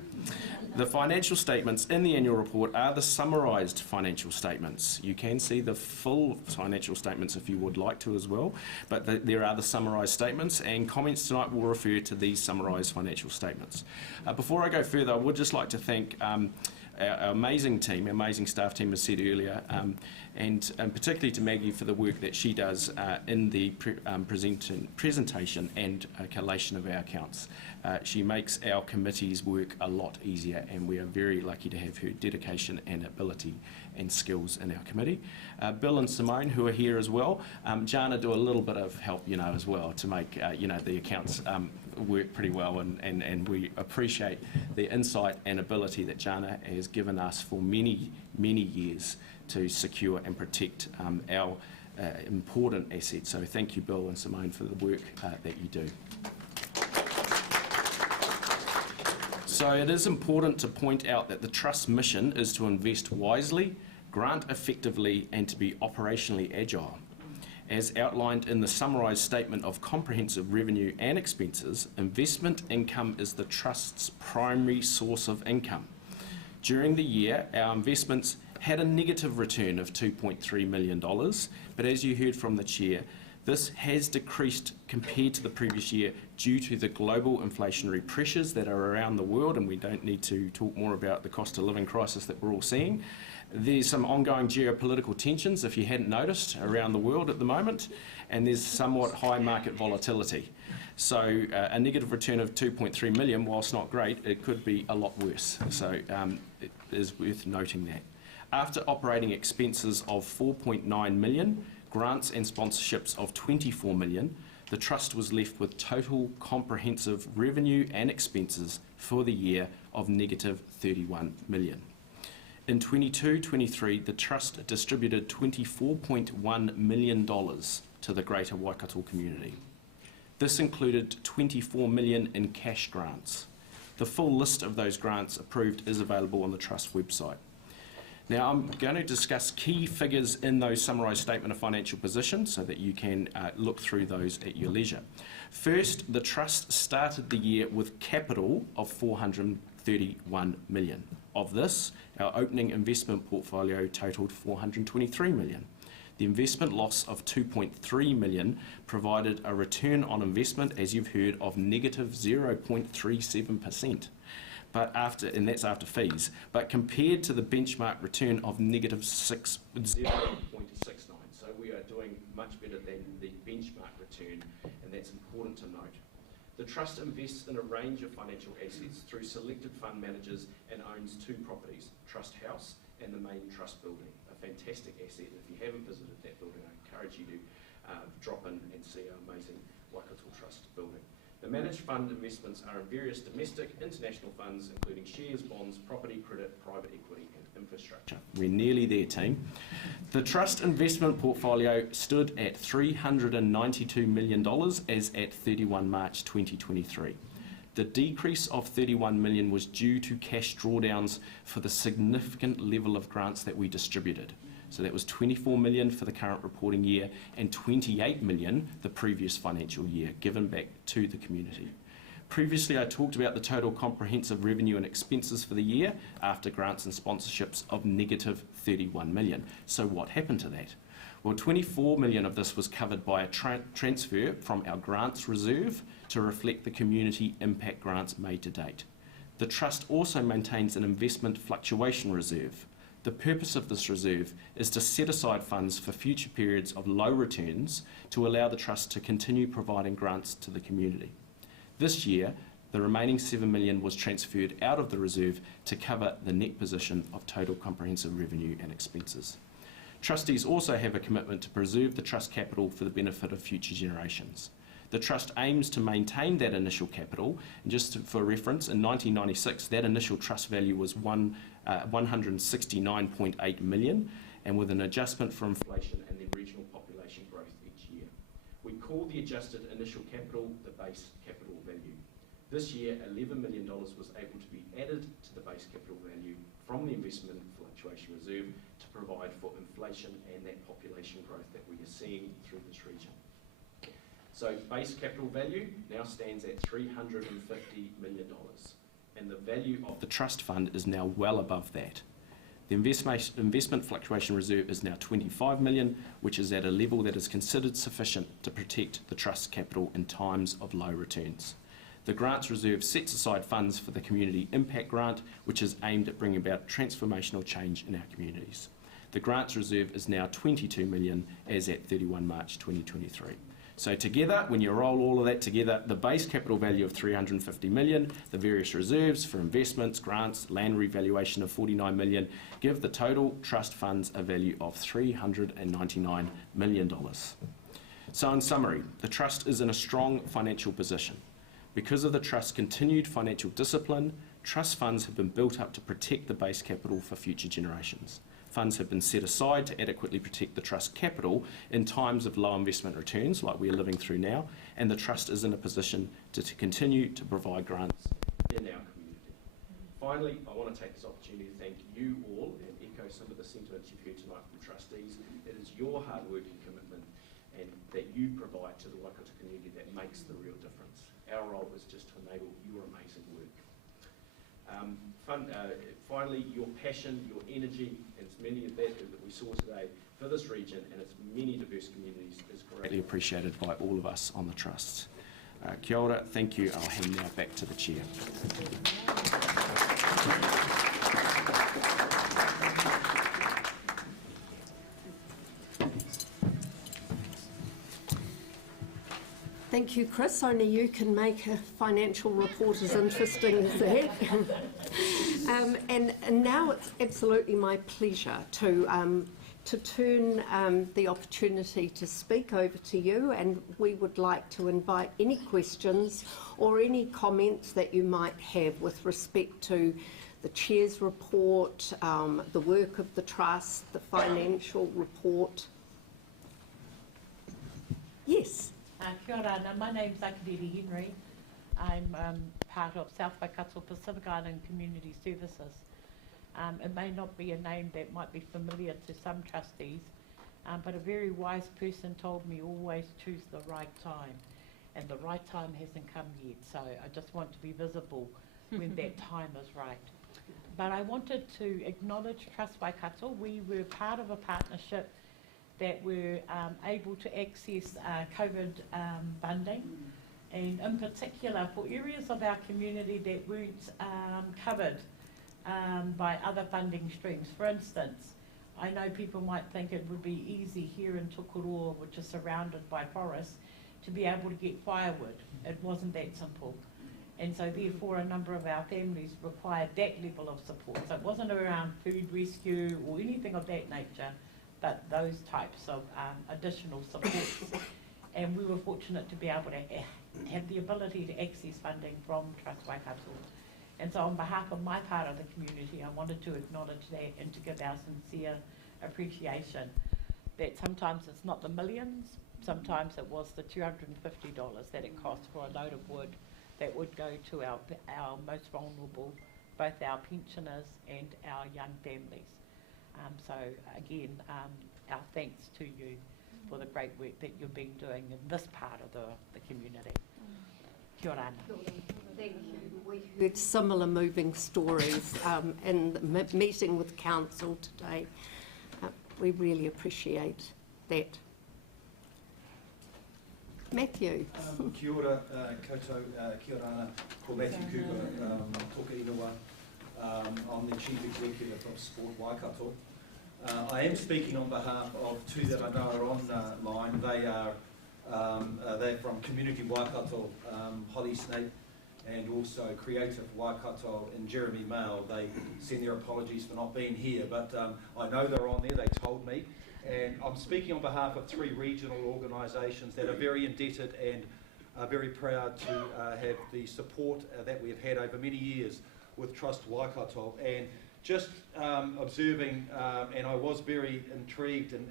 The financial statements in the annual report are the summarised financial statements. You can see the full financial statements if you would like to as well, but there are the summarised statements, and comments tonight will refer to these summarised financial statements. Before I go further, I would just like to thank our amazing team, our amazing staff team, as said earlier, and particularly to Maggie for the work that she does in the presentation and collation of our accounts. She makes our committee's work a lot easier, and we are very lucky to have her dedication and ability and skills in our committee. Bill and Simone, who are here as well. Jana do a little bit of help, as well, to make, the accounts work pretty well, and we appreciate the insight and ability that Jana has given us for many, many years to secure and protect our important assets. So thank you, Bill and Simone, for the work that you do. So it is important to point out that the Trust's mission is to invest wisely, grant effectively, and to be operationally agile. As outlined in the summarised statement of comprehensive revenue and expenses, investment income is the Trust's primary source of income. During the year, our investments had a negative return of $2.3 million, but as you heard from the Chair, this has decreased compared to the previous year due to the global inflationary pressures that are around the world, and we don't need to talk more about the cost of living crisis that we're all seeing. There's some ongoing geopolitical tensions, if you hadn't noticed, around the world at the moment, and there's somewhat high market volatility. So a negative return of 2.3 million, whilst not great, it could be a lot worse. So it is worth noting that. After operating expenses of 4.9 million, grants and sponsorships of 24 million, the Trust was left with total comprehensive revenue and expenses for the year of negative 31 million. In 22-23, the Trust distributed $24.1 million to the Greater Waikato community. This included 24 million in cash grants. The full list of those grants approved is available on the Trust website. Now, I'm going to discuss key figures in those summarised statement of financial position so that you can look through those at your leisure. First, the Trust started the year with capital of 431 million. Of this, our opening investment portfolio totaled 423 million. The investment loss of 2.3 million provided a return on investment, as you've heard, of negative 0.37%. And that's after fees, but compared to the benchmark return of negative 0.69. So we are doing much better than the benchmark return, and that's important to note. The Trust invests in a range of financial assets through selected fund managers and owns 2 properties, Trust House and the main Trust building, a fantastic asset. If you haven't visited that building, I encourage you to drop in and see our amazing Waikato Trust building. The managed fund investments are in various domestic, international funds, including shares, bonds, property, credit, private equity, and infrastructure. We're nearly there, team. The Trust investment portfolio stood at $392 million as at 31 March 2023. The decrease of 31 million was due to cash drawdowns for the significant level of grants that we distributed. So that was 24 million for the current reporting year and 28 million the previous financial year, given back to the community. Previously, I talked about the total comprehensive revenue and expenses for the year after grants and sponsorships of negative 31 million. So what happened to that? Well, 24 million of this was covered by a transfer from our grants reserve to reflect the community impact grants made to date. The Trust also maintains an investment fluctuation reserve. The purpose of this reserve is to set aside funds for future periods of low returns to allow the Trust to continue providing grants to the community. This year, the remaining 7 million was transferred out of the reserve to cover the net position of total comprehensive revenue and expenses. Trustees also have a commitment to preserve the Trust capital for the benefit of future generations. The Trust aims to maintain that initial capital, and just for reference, in 1996 that initial Trust value was 169.8 million, and with an adjustment for inflation and then regional population growth each year. We call the adjusted initial capital the base capital value. This year, $11 million was able to be added to the base capital value from the investment fluctuation reserve to provide for inflation and that population growth that we are seeing through this region. So base capital value now stands at $350 million, and the value of the Trust fund is now well above that. The investment fluctuation reserve is now 25 million, which is at a level that is considered sufficient to protect the Trust capital in times of low returns. The grants reserve sets aside funds for the Community Impact Grant, which is aimed at bringing about transformational change in our communities. The grants reserve is now 22 million as at 31 March 2023. So together, when you roll all of that together, the base capital value of 350 million, the various reserves for investments, grants, land revaluation of 49 million, give the total Trust funds a value of $399 million. So in summary, the Trust is in a strong financial position. Because of the Trust's continued financial discipline, trust funds have been built up to protect the base capital for future generations. Funds have been set aside to adequately protect the Trust capital in times of low investment returns like we are living through now, and the Trust is in a position to continue to provide grants in our community. Finally, I want to take this opportunity to thank you all and echo some of the sentiments you've heard tonight from trustees. It is your hard work and commitment and that you provide to the Waikato community that makes the real difference. Our role is just to enable your amazing work. Finally, your passion, your energy, and as many of that we saw today for this region and its many diverse communities is greatly appreciated by all of us on the Trust. Kia ora, thank you. I'll hand now back to the Chair. Thank you, Chris. Only you can make a financial report as interesting as that. And now it's absolutely my pleasure to turn the opportunity to speak over to you, and we would like to invite any questions or any comments that you might have with respect to the Chair's report, the work of the Trust, the financial report. Yes. Kia ora, my name's Akadiri Henry. I'm part of South Waikato Pacific Island Community Services. It may not be a name that might be familiar to some trustees, but a very wise person told me always choose the right time, and the right time hasn't come yet, so I just want to be visible when that time is right. But I wanted to acknowledge Trust Waikato. We were part of a partnership that were able to access COVID funding, and in particular for areas of our community that weren't covered by other funding streams. For instance, I know people might think it would be easy here in Tukuroa, which is surrounded by forests, to be able to get firewood. It wasn't that simple. And so therefore a number of our families required that level of support. So it wasn't around food rescue or anything of that nature, but those types of additional supports. And we were fortunate to be able to have the ability to access funding from Trust Waikato. And so on behalf of my part of the community, I wanted to acknowledge that and to give our sincere appreciation that sometimes it's not the millions, sometimes it was the $250 that it cost for a load of wood that would go to our most vulnerable, both our pensioners and our young families. So again, our thanks to you for the great work that you've been doing in this part of the community. Kia ora. Thank you. We heard similar moving stories in the meeting with Council today. We really appreciate that. Matthew. Kia ora, koutou, kia ora, ko Matthew Cooper, toka ingoa. I'm the Chief Executive of Sport Waikato. I am speaking on behalf of two that I know are online. They're from Community Waikato, Holly Snape, and also Creative Waikato and Jeremy Mail. They send their apologies for not being here, but I know they're on there, they told me. And I'm speaking on behalf of three regional organisations that are very indebted and are very proud to have the support that we have had over many years with Trust Waikato. And just observing, and I was very intrigued, and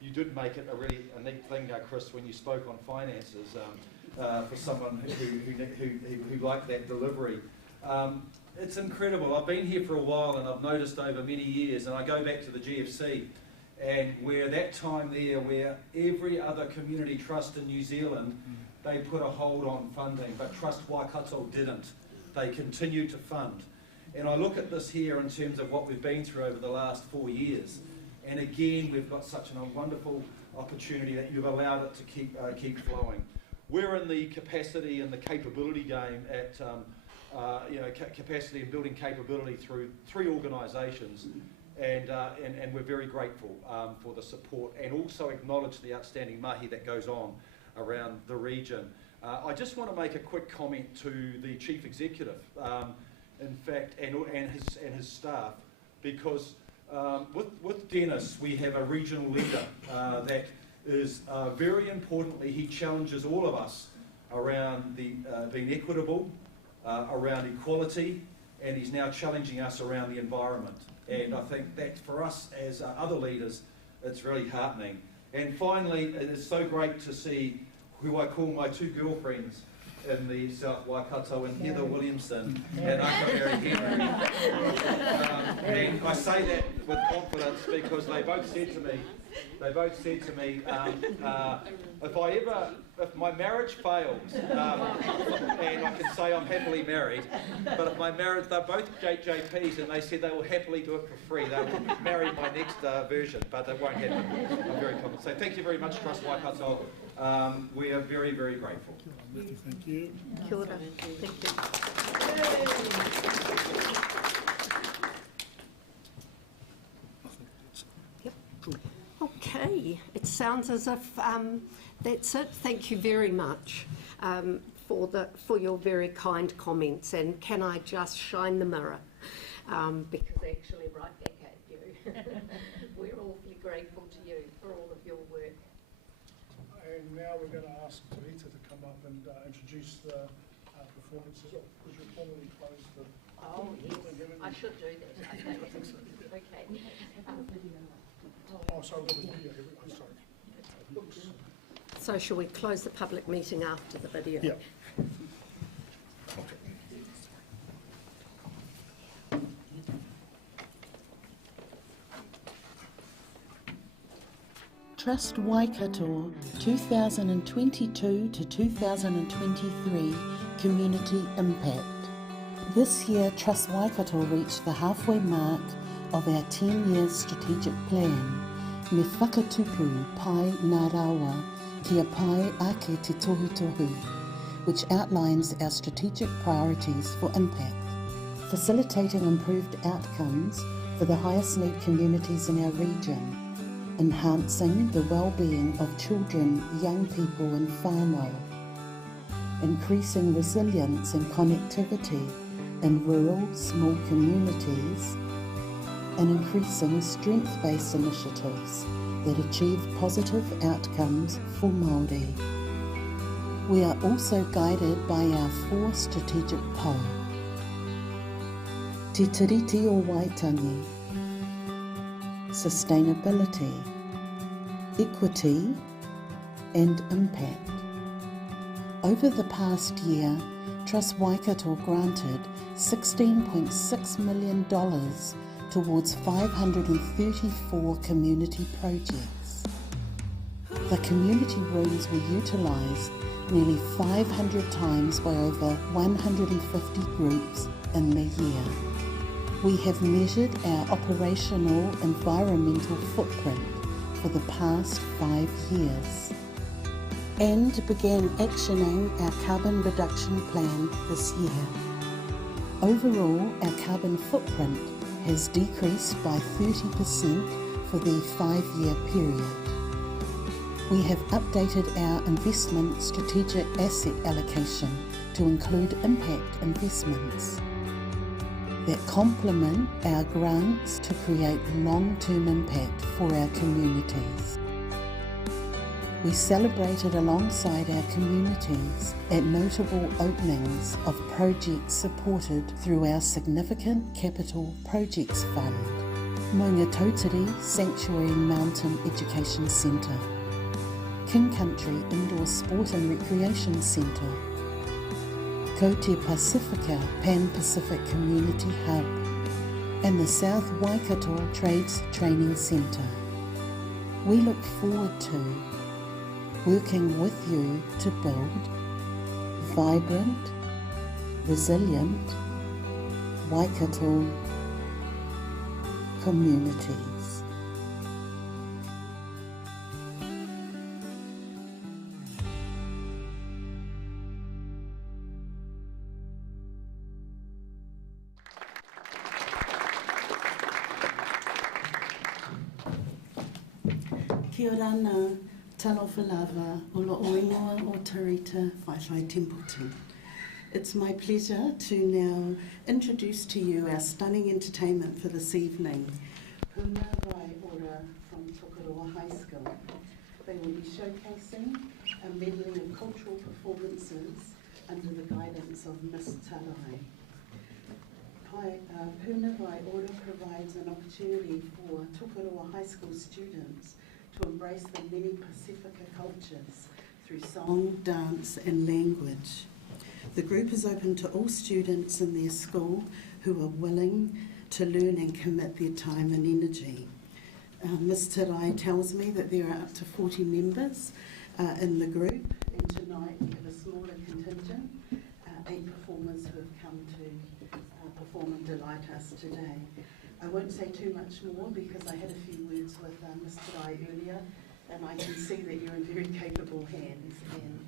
you did make it a neat thing, Chris, when you spoke on finances for someone who liked that delivery. It's incredible. I've been here for a while and I've noticed over many years, and I go back to the GFC, and where that time there, where every other community trust in New Zealand, they put a hold on funding, but Trust Waikato didn't. They continued to fund. And I look at this here in terms of what we've been through over the last 4 years. And again, we've got such a wonderful opportunity that you've allowed it to keep flowing. We're in the capacity and the capability game at, capacity and building capability through three organisations. And we're very grateful for the support, and also acknowledge the outstanding mahi that goes on around the region. I just want to make a quick comment to the Chief Executive, in fact, and his staff, because with Dennis we have a regional leader that is very importantly, he challenges all of us around being equitable, around equality, and he's now challenging us around the environment. And I think that for us as other leaders, it's really heartening. And finally, it is so great to see who I call my two girlfriends in the South Waikato, and Heather Williamson and Uncle Mary Henry. And I say that with confidence because they both said to me, if my marriage fails, and I can say I'm happily married, but if my marriage, they're both JJPs, and they said they will happily do it for free. They will marry my next version, but it won't happen. I'm very confident. So thank you very much, Trust Waikato. We are very, very grateful. Thank you. Kia ora. Thank you. Yep. Okay, it sounds as if that's it. Thank you very much for your very kind comments. And can I just shine the mirror? Because actually right back at you. We're awfully grateful to you for all of your work. And now we're going to ask Tarita to come up and introduce the performances. Could you formally close the... Oh, yes. I should do that. Okay. Oh, sorry, we've got the video. I'm sorry. Oops. So shall we close the public meeting after the video? Yeah. Trust Waikato 2022 to 2023 Community Impact. This year, Trust Waikato reached the halfway mark of our 10-year strategic plan. Me whakatupu pai ngā rawa kia pai ake te tohu, which outlines our strategic priorities for impact. Facilitating improved outcomes for the highest need communities in our region. Enhancing the well-being of children, young people and whānau. Increasing resilience and connectivity in rural, small communities. And increasing strength-based initiatives that achieve positive outcomes for Māori. We are also guided by our 4 strategic pou. Te tiriti o Waitangi. Sustainability, equity and impact. Over the past year, Trust Waikato granted $16.6 million towards 534 community projects. The community rooms were utilised nearly 500 times by over 150 groups in the year. We have measured our operational environmental footprint for the past 5 years and began actioning our carbon reduction plan this year. Overall, our carbon footprint has decreased by 30% for the 5-year period. We have updated our investment strategic asset allocation to include impact investments that complement our grants to create long-term impact for our communities. We celebrated alongside our communities at notable openings of projects supported through our significant capital projects fund. Maunga Tautari Sanctuary Mountain Education Centre, King Country Indoor Sport and Recreation Centre, Ko Te Pacifica Pan-Pacific Community Hub, and the South Waikato Trades Training Centre. We look forward to working with you to build vibrant, resilient Waikato communities. Kia ora nā, talo whalava, o lo oingoa o Tarita Whaiwhai Templeton. It's my pleasure to now introduce to you our stunning entertainment for this evening. Puna Rai Ora from Tokoroa High School. They will be showcasing a medley of cultural performances under the guidance of Miss Tarai. Punawai Ora provides an opportunity for Tukurua High School students to embrace the many Pacifica cultures through song, dance and language. The group is open to all students in their school who are willing to learn and commit their time and energy. Ms. Tarai tells me that there are up to 40 members in the group, and tonight we have a smaller contingent, 8 performers who have come to perform and delight us today. I won't say too much more because I had a few words with Ms. Tarai earlier, and I can see that you're in very capable hands, and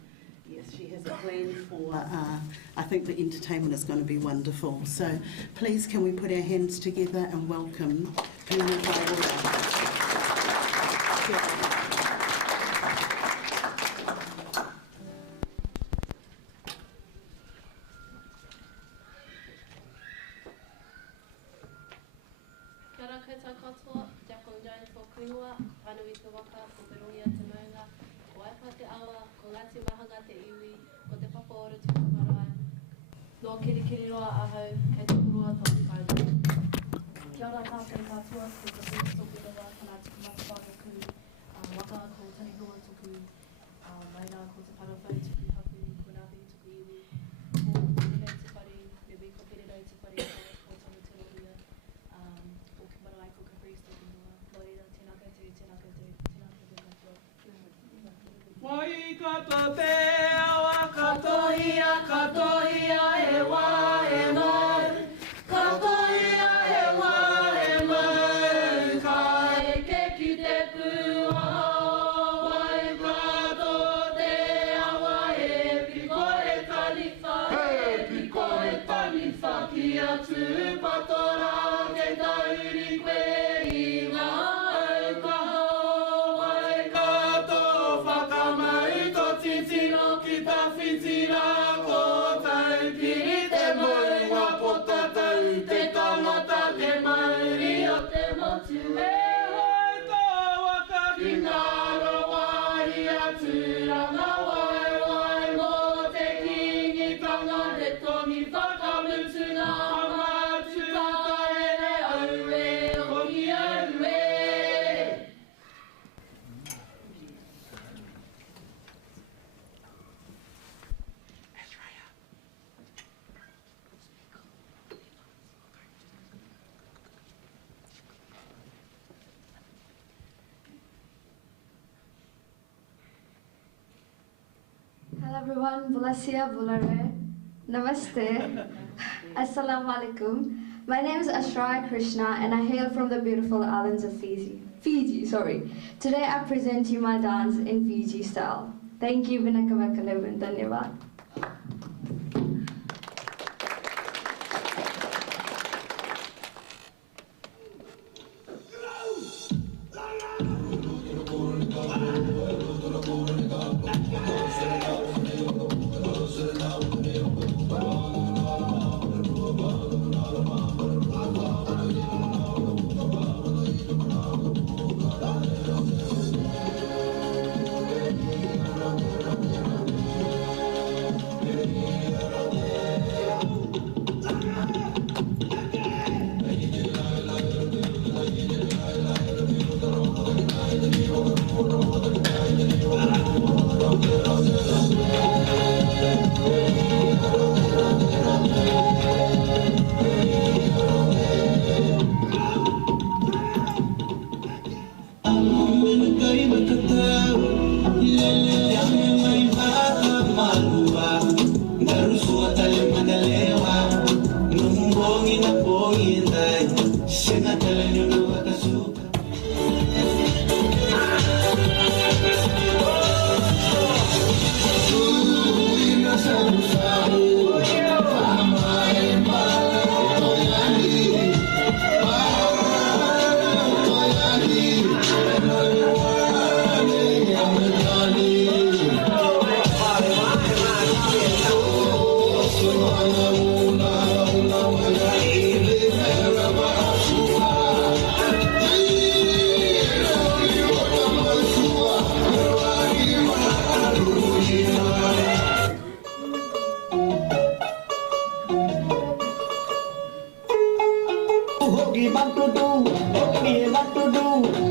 yes, she has a plan for, I think the entertainment is going to be wonderful. So please can we put our hands together and welcome Punawai Ora. No kirikiri roa ahau, kei tuku roa toki kaurua. Kia ora tātou katoa, ko ka pūta toki roa, kana tuku matapaka ku, waka ko tani roa tuku, maina ko te parawhai tuku hapu, ko nāpi tuku iwi, ko tēnei te whare, bebe ko pererei te whare, ko tonu te rohia, ko ki marae ko ka priest toki roa, no reira, tēnā koutou, tēnā koutou, tēnā koutou katoa. Waikato te awa katohia, katohia e wā e mau. Katohia e wā e mau. Ka eke ki te pūao. Waikato te awa e piko e taniwha. E piko e taniwha ki atu patora ke tauri koe i ngā aukaho. Waikato whakamau to titiro ki ta whitira ko tau piri te maua po tatau te tangata te mauri o te motu. E hoi tō waka ki ngā rowahi atu ranga wai wai mō te kingitanga te tongi whakamutu ngā matu tāere au e hongi au e. Hello everyone, Bulasia Bulare. Namaste. Assalamu alaikum. My name is Ashray Krishna and I hail from the beautiful islands of Fiji. Today I present you my dance in Fiji style. Thank you, Vinakamakalavan. Dhanyavad. ਹੋਗੀ what to do ਕੁੜੀਏ what to do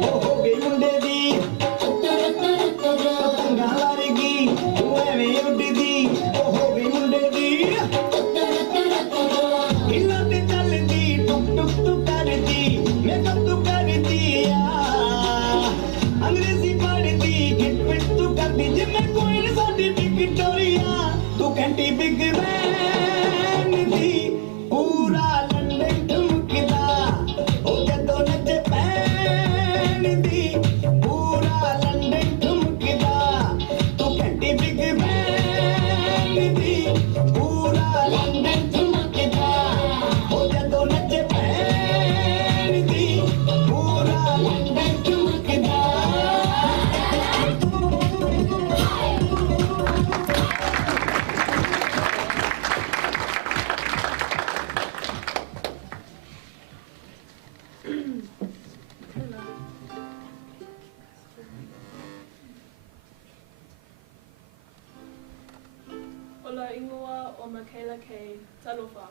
ਹੋ ਗਈ ਮੁੰਡੇ ਦੀ ਪਤੰਗਾਂ ਵਰਗੀ ਤੂੰ ਐਵੇਂ ਉੱਡਦੀ ਹੋ ਗਈ ਮੁੰਡੇ ਦੀ ਹਿੱਲਾਂ ਤੇ ਚੱਲਦੀ ਟੁਕ ਟੁਕ ਤੂੰ ਕਰਦੀ ਮੇਕਅਪ ਤੂੰ ਕਰਦੀ ਆ ਅੰਗਰੇਜ਼ੀ ਪੜ੍ਹਦੀ ਗਿਟ ਪਿਟ ਤੂੰ ਕਰਦੀ ਜਿਵੇਂ ਕੋਈ ਨੀ ਸਾਡੀ ਵਿਕਟੋਰੀਆ ਤੂੰ ਘੰਟੀ ਬਿਗ ਬੈਨ ਦੀ ਪੂਰਾ ਲੰਡਨ ਠੁਮਕਦਾ ਉਹ ਜਦੋਂ ਨੱਚੇ ਪੈਣ ਦੀ ਪੂਰਾ ਲੰਡਨ ਠੁਮਕਦਾ ਤੂੰ ਘੰਟੀ ਬਿਗ ਬੈਨ ਦੀ ਪੂਰਾ ਲੰਡਨ ਠੁਮਕਦਾ ਉਹ ਜਦੋਂ ਨੱਚੇ ਪੈਣ ਦੀ ਪੂਰਾ London ਠੁਮਕਦਾ Ola ingoa o Michaela kei talofa.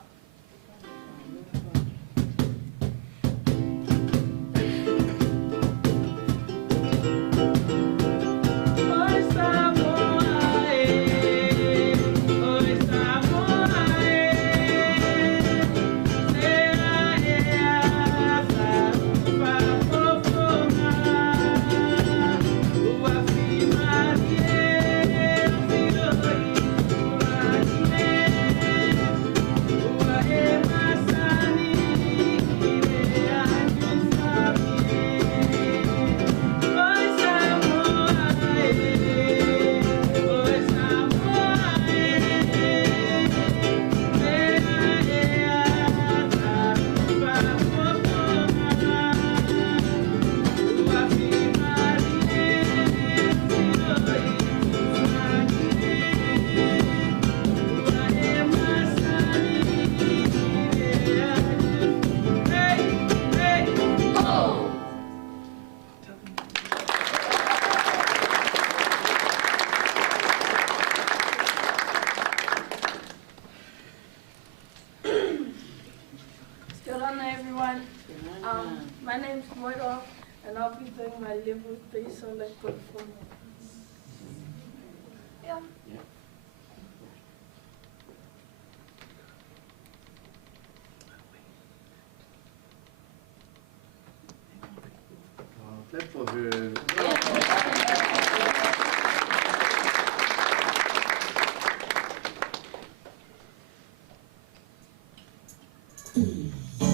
Good on everyone. My name's Moira, and I'll be doing my level 3 select performance. Yeah. Clap for her. Thank you.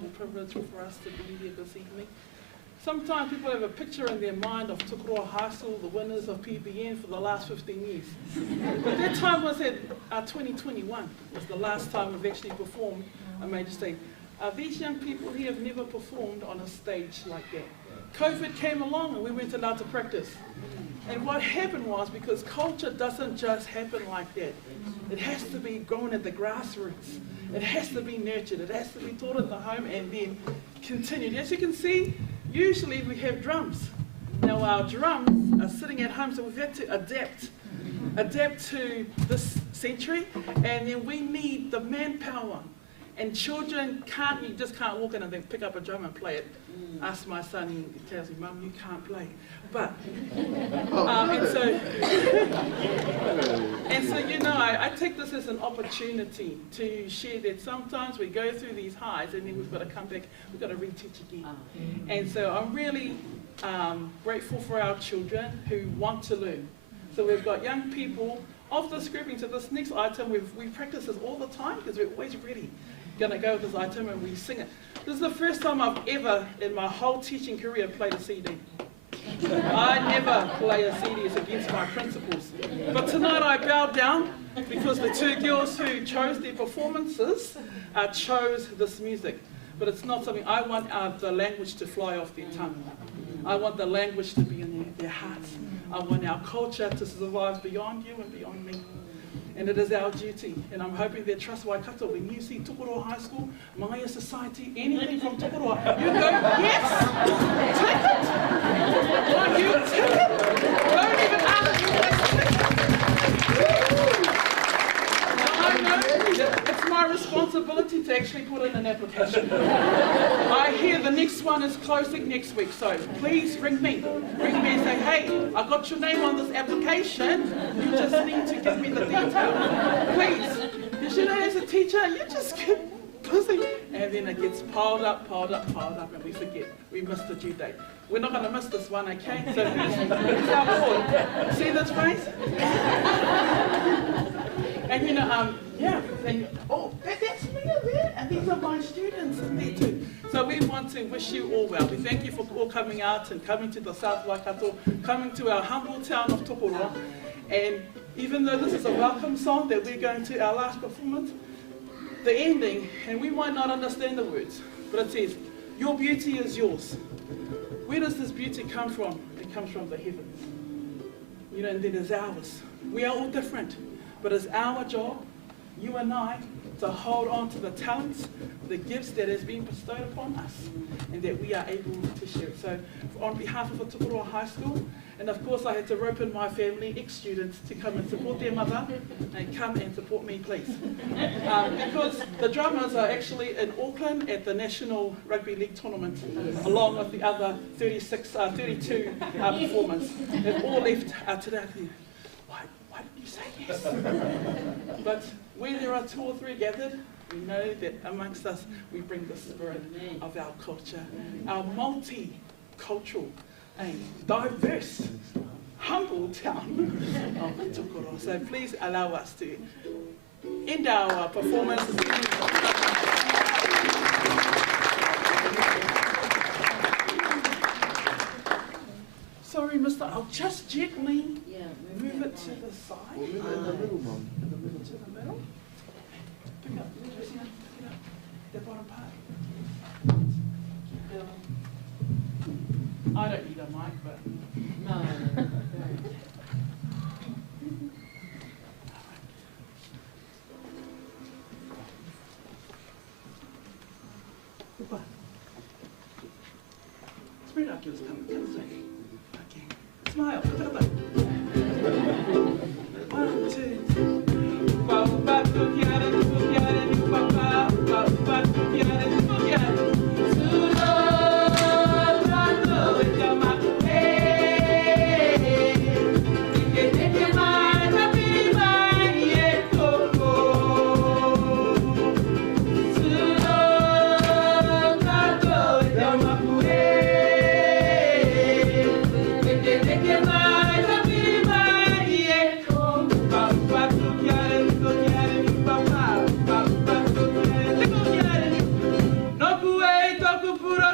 humble privilege for us to be here this evening. Sometimes people have a picture in their mind of Tukuroa High School, the winners of PBN for the last 15 years. But that time was at 2021, was the last time we've actually performed a major stage. These young people here have never performed on a stage like that. COVID came along and we weren't allowed to practice. And what happened was, because culture doesn't just happen like that, it has to be grown at the grassroots. It has to be nurtured. It has to be taught at the home and then continued. As you can see, usually we have drums. Now our drums are sitting at home, so we've had to adapt to this century, and then we need the manpower. And children can't, you just can't walk in and then pick up a drum and play it. Ask my son, he tells me, Mum, you can't play. But, and so, you know, I take this as an opportunity to share that sometimes we go through these highs and then we've got to come back, we've got to reteach again. And so I'm really grateful for our children who want to learn. So we've got young people of this grouping. So this next item, we practice this all the time because we're always ready. Going to go with this item and we sing it. This is the first time I've ever, in my whole teaching career, played a CD. I never play a CD, it's against my principles. But tonight I bowed down because the two girls who chose their performances chose this music. But it's not something, I want the language to fly off their tongue. I want the language to be in their hearts. I want our culture to survive beyond you and beyond me. And it is our duty. And I'm hoping that Trust Waikato, when you see Tukuroa High School, Maya Society, anything from Tukuroa, you go, yes, take it. Like you take it. Don't even ask. It's my responsibility to actually put in an application. I hear the next one is closing next week, so please ring me. Ring me and say, hey, I got your name on this application, you just need to give me the detail. Please. Because you know, as a teacher, you just get busy. And then it gets piled up, and we forget. We missed the due date. We're not going to miss this one, okay? So here's our board. See this face? And you know, yeah, and, oh, that's me there, and these are my students in there too. So we want to wish you all well. We thank you for all coming out and coming to the South Waikato, coming to our humble town of Tukuroa. And even though this is a welcome song that we're going to our last performance, the ending, and we might not understand the words, but it says, your beauty is yours. Where does this beauty come from? It comes from the heavens. You know, and then it's ours. We are all different. But it's our job, you and I, to hold on to the talents, the gifts that has been bestowed upon us, and that we are able to share it. So on behalf of Tukuroa High School, and of course I had to rope in my family, ex-students, to come and support their mother, and come and support me, please. Because the drummers are actually in Auckland at the National Rugby League Tournament, along with the other 32 performers. They've all left today. Why did you say yes? But where there are 2 or 3 gathered, we know that amongst us we bring the spirit of our culture, our multicultural and diverse, humble town of Tukuroa. So please allow us to end our performance. Sorry, mister, I'll just gently move it to the side. We'll move it in the middle, Mum. In the middle. To the middle. Pick up, the bottom part. I don't need a mic, but... No. Goodbye. Spread out yours, come straight. Okay. Smile. One, two.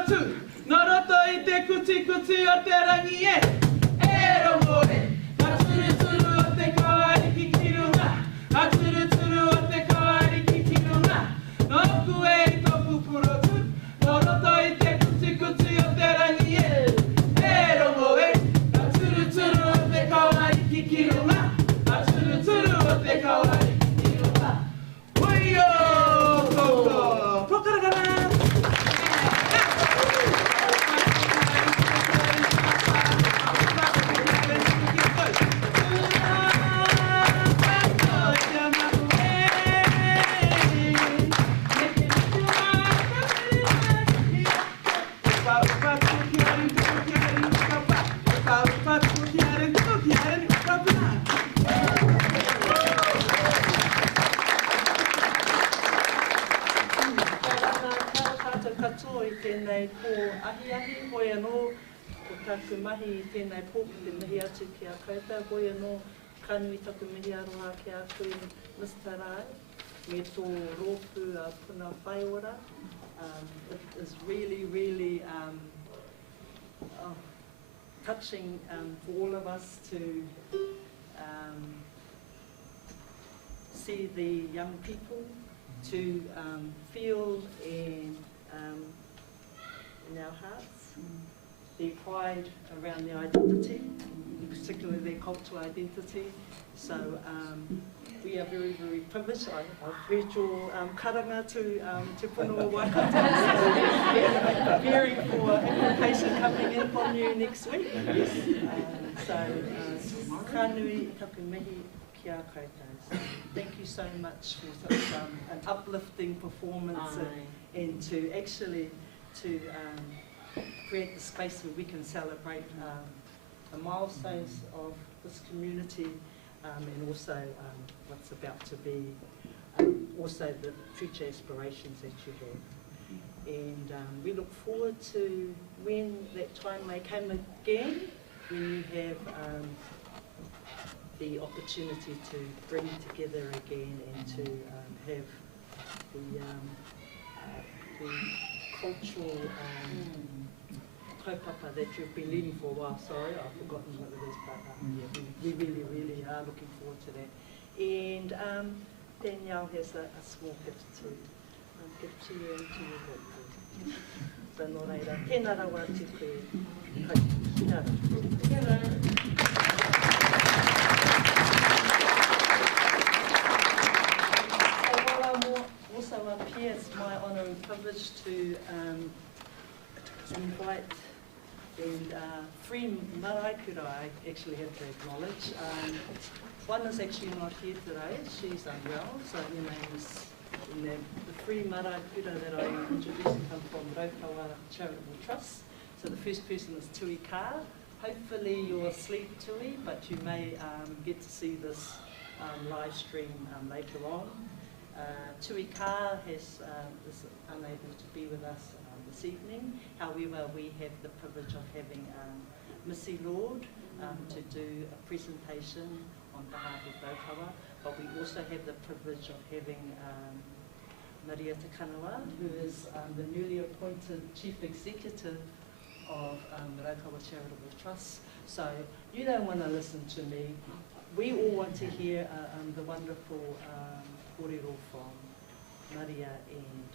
atu, nā roto I te kuti kuti o te rangi e, e rongo e, a turu turu o te kawariki ki runga, a turu turu o te kawariki ki runga, no ku e I toku purotu, nā roto I te kuti kuti o te rangi e rongo e, a turu turu o te kawariki ki runga, a turu turu o te kawariki ki runga. Oio, koko, pokaragana! Katoa I tēnei pō ahi hoi anō, ko tāku mahi I tēnei pō ki te mihi atu ki a koutou, hoi anō kānui taku mihi aroha ki a koe Mr. Rai, me tō rōpū a puna whaiora. It is really touching for all of us to see the young people, to feel in our hearts, their pride around their identity, particularly their cultural identity. So we are very privileged. I've heard your karanga to Punua Waikato, so preparing for application coming in from you next week. So kānui taku mihi ki a koutou. Thank you so much for such an uplifting performance and to actually create the space where we can celebrate the milestones of this community and also what's about to be also the future aspirations that you have. And we look forward to when that time may come again, when you have the opportunity to bring together again and to have the cultural kaupapa that you've been leading for a while. Sorry, I've forgotten what it is, but we really are looking forward to that. And Danielle has a small gift to you and to your home. So nō reira, tēnā rawa te koe. Kia ora. Also up here, it's my honour and privilege to invite and three maraikura I actually have to acknowledge. One is actually not here today, she's unwell, so her name is, the three maraikura that I introduced come from Raukawa Charitable Trust. So the first person is Tui Ka. Hopefully you're asleep, Tui, but you may get to see this live stream later on. Tui Ka is unable to be with us this evening. However, we have the privilege of having Missy Lord to do a presentation on behalf of Raukawa, but we also have the privilege of having Maria Takanawa, who is the newly appointed Chief Executive of Raukawa Charitable Trust. So you don't want to listen to me. We all want to hear the wonderful kōrero from Maria and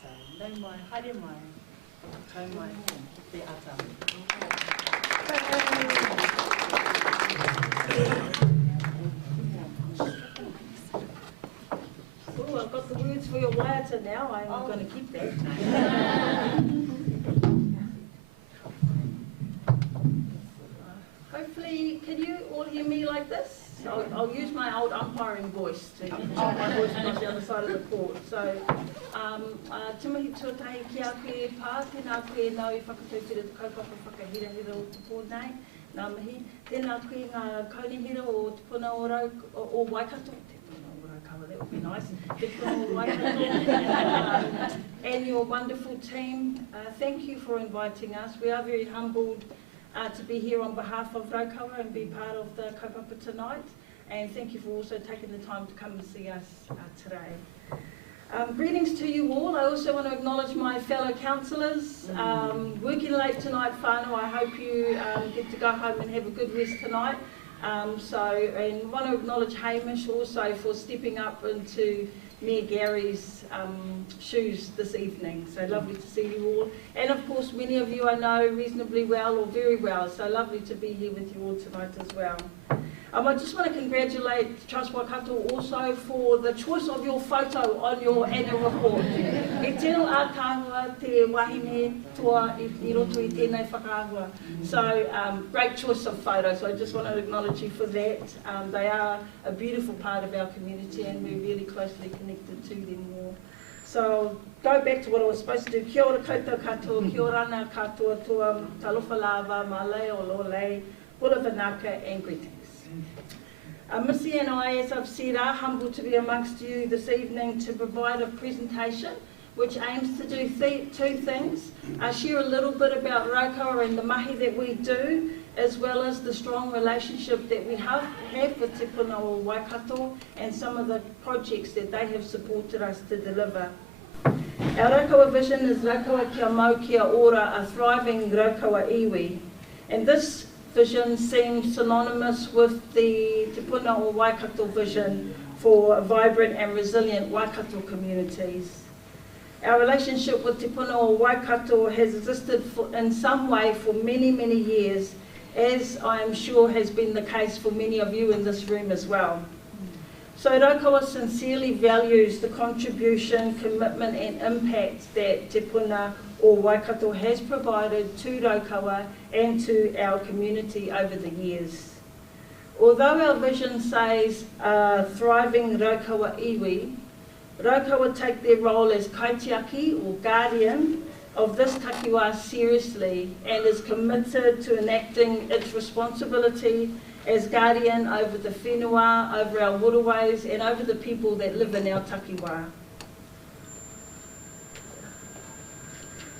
so nau mai, haere mai, tau mai, te ata. Oh, I've got the words for your waiata now. I'm going to keep that. Hopefully, can you all hear me like this? I'll use my old umpiring voice to show my voice on the other side of the court. So, timahi tuatahi ki a koe pā, tēnā koe nau I whakatūtira te kaupapa whakahirahira o te pōnei, nā mihi. Tēnā koe ngā kaunihira o te puna o Waikato. Te puna o Raukawa, that would be nice. Te puna o Waikato. And your wonderful team. Thank you for inviting us. We are very humbled to be here on behalf of Raukawa and be part of the kaupapa tonight. And thank you for also taking the time to come and see us today. Greetings to you all. I also want to acknowledge my fellow councillors. Working late tonight, whānau. I hope you get to go home and have a good rest tonight. And want to acknowledge Hamish also for stepping up into Mayor Gary's shoes this evening. So lovely to see you all. And of course, many of you I know reasonably well or very well. So lovely to be here with you all tonight as well. I just want to congratulate Trust Waikato also for the choice of your photo on your annual report. E tino a kāhua te wahine tua I roto I tēnei whakaahua. So great choice of photos. So I just want to acknowledge you for that. They are a beautiful part of our community and we're really closely connected to them all. So go back to what I was supposed to do. Kia ora koutou katoa, kia ora ana katoa tua, talofa lava, male o lole, hula vanaka and greetings. Missy and I, as I've said, are humbled to be amongst you this evening to provide a presentation which aims to do two things. Share a little bit about Raukawa and the mahi that we do, as well as the strong relationship that we have with Te Puna o Waikato and some of the projects that they have supported us to deliver. Our Raukawa vision is Raukawa kia mau kia ora, a thriving Raukawa iwi. And this vision seems synonymous with the Te Puna o Waikato vision for vibrant and resilient Waikato communities. Our relationship with Te Puna o Waikato has existed in some way for many, many years, as I am sure has been the case for many of you in this room as well. So Raukawa sincerely values the contribution, commitment and impact that Te Puna o Waikato has provided to Raukawa and to our community over the years. Although our vision says thriving Raukawa iwi, Raukawa take their role as kaitiaki or guardian of this takiwā seriously and is committed to enacting its responsibility as guardian over the whenua, over our waterways and over the people that live in our takiwā.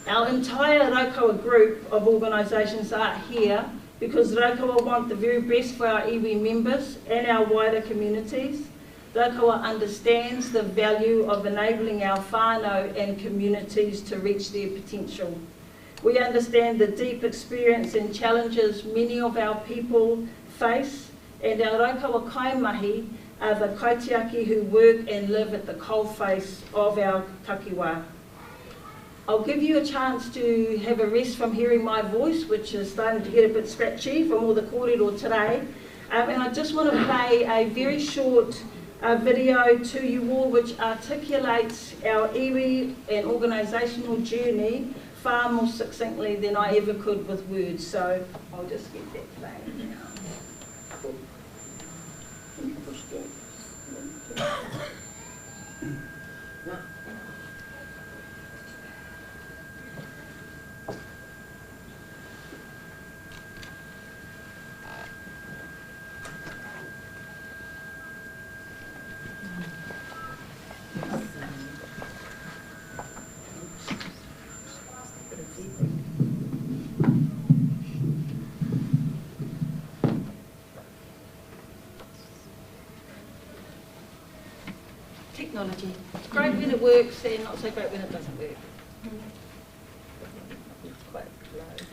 Our entire Raukawa group of organisations are here because Raukawa want the very best for our iwi members and our wider communities. Raukawa understands the value of enabling our whānau and communities to reach their potential. We understand the deep experience and challenges many of our people face, and our Raukawa kaimahi are the kaitiaki who work and live at the coalface of our takiwā. I'll give you a chance to have a rest from hearing my voice, which is starting to get a bit scratchy from all the kōrero today. And I just want to play a very short video to you all which articulates our iwi and organisational journey far more succinctly than I ever could with words. So I'll just get that playing now. Technology. It's great when it works and not so great when it doesn't work. It's quite low.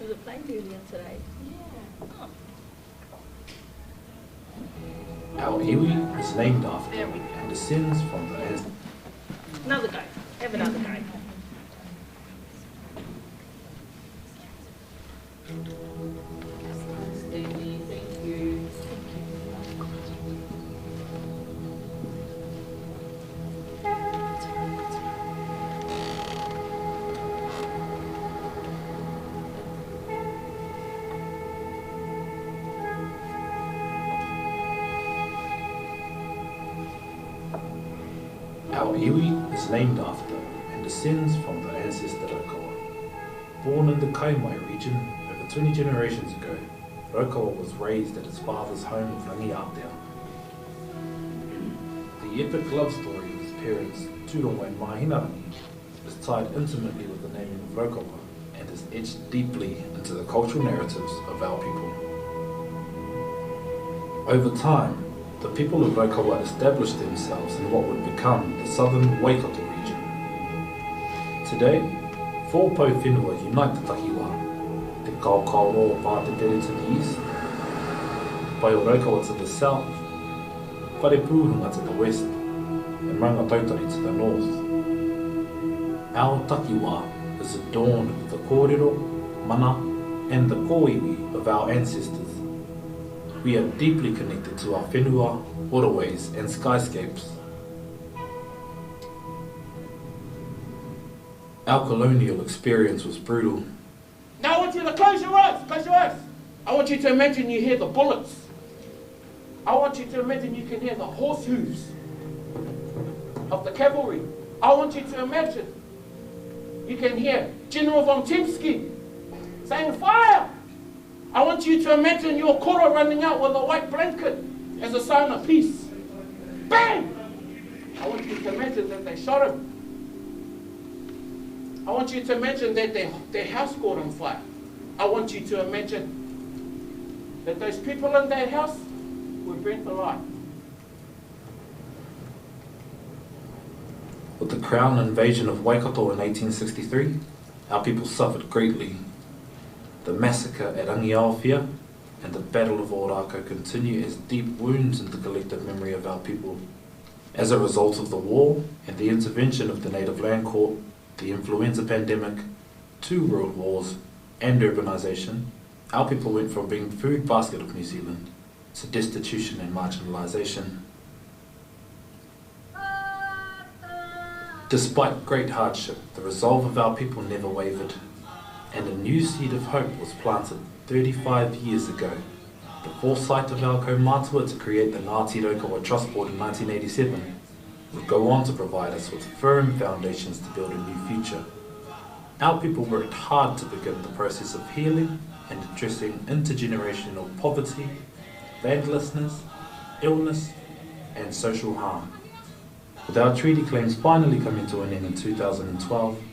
Was it playing earlier today? Yeah. Oh. Our iwi is named after and descends from the... Another go. Have another go. Steady, thank you. Our iwi is named after and descends from the ancestor Raukawa. Born in the Kaimai region over 20 generations ago, Raukawa was raised at his father's home of Rangiatea. The epic love story of his parents, Turongo and Mahinarangi, is tied intimately with the naming of Raukawa and is etched deeply into the cultural narratives of our people. Over time, the people of Raukawa established themselves in what would become the southern Waikato region. Today, 4 pou whenua unite the takiwā, te Kaukaro o Pātetere to the east, Pai o Raukawa to the south, Whare Pūhunga to the west, and Rangatautari to the north. Our takiwā is adorned with the kōrero, mana, and the kōiwi of our ancestors. We are deeply connected to our whenua, waterways, and skyscapes. Our colonial experience was brutal. Now I want you to close your eyes, close your eyes. I want you to imagine you hear the bullets. I want you to imagine you can hear the horse hooves of the cavalry. I want you to imagine you can hear General von Timsky saying fire. I want you to imagine your koro running out with a white blanket as a sign of peace. Bang! I want you to imagine that they shot him. I want you to imagine that their house caught on fire. I want you to imagine that those people in that house were burnt alive. With the Crown invasion of Waikato in 1863, our people suffered greatly. The massacre at Angiaowhia and the Battle of Ōrākau continue as deep wounds in the collective memory of our people. As a result of the war and the intervention of the Native Land Court, the influenza pandemic, 2 world wars, and urbanisation, our people went from being the food basket of New Zealand to destitution and marginalisation. Despite great hardship, the resolve of our people never wavered, and a new seed of hope was planted 35 years ago. The foresight of our kaumātua to create the Ngāti Raukawa Trust Board in 1987 would go on to provide us with firm foundations to build a new future. Our people worked hard to begin the process of healing and addressing intergenerational poverty, landlessness, illness, and social harm. With our treaty claims finally coming to an end in 2012,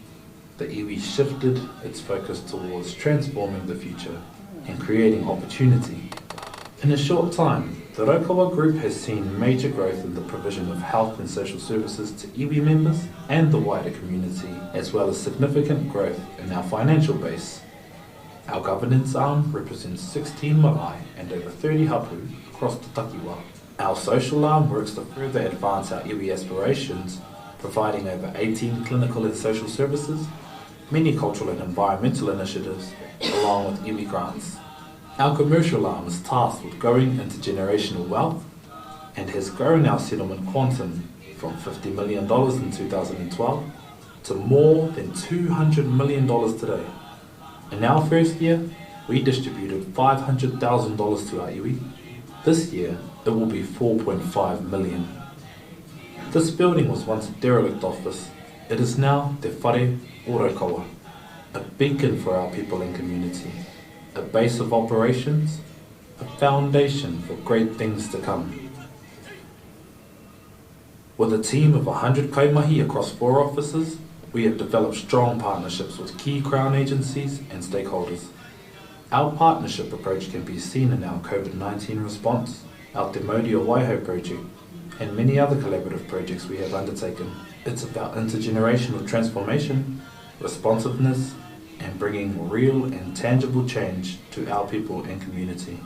the iwi shifted its focus towards transforming the future and creating opportunity. In a short time, the Raukawa Group has seen major growth in the provision of health and social services to iwi members and the wider community, as well as significant growth in our financial base. Our governance arm represents 16 marae and over 30 hapu across the takiwā. Our social arm works to further advance our iwi aspirations, providing over 18 clinical and social services, many cultural and environmental initiatives, along with iwi grants. Our commercial arm is tasked with growing intergenerational wealth and has grown our settlement quantum from $50 million in 2012 to more than $200 million today. In our first year, we distributed $500,000 to our iwi. This year, it will be $4.5 million. This building was once a derelict office. It is now Te Whare o Raukawa, a beacon for our people and community, a base of operations, a foundation for great things to come. With a team of 100 kaimahi across 4 offices, we have developed strong partnerships with key Crown agencies and stakeholders. Our partnership approach can be seen in our COVID-19 response, our Te Mauri o Waiho project, and many other collaborative projects we have undertaken. It's about intergenerational transformation, responsiveness, and bringing real and tangible change to our people and community.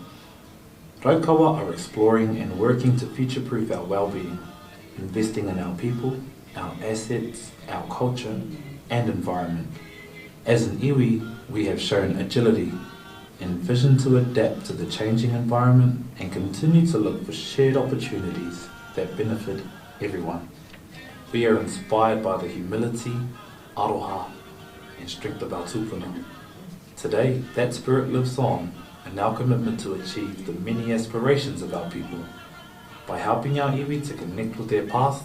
Raukawa are exploring and working to future-proof our well-being, investing in our people, our assets, our culture, and environment. As an iwi, we have shown agility and vision to adapt to the changing environment and continue to look for shared opportunities that benefit everyone. We are inspired by the humility, aroha, and strength of our tūpuna. Today, that spirit lives on in our commitment to achieve the many aspirations of our people by helping our iwi to connect with their past,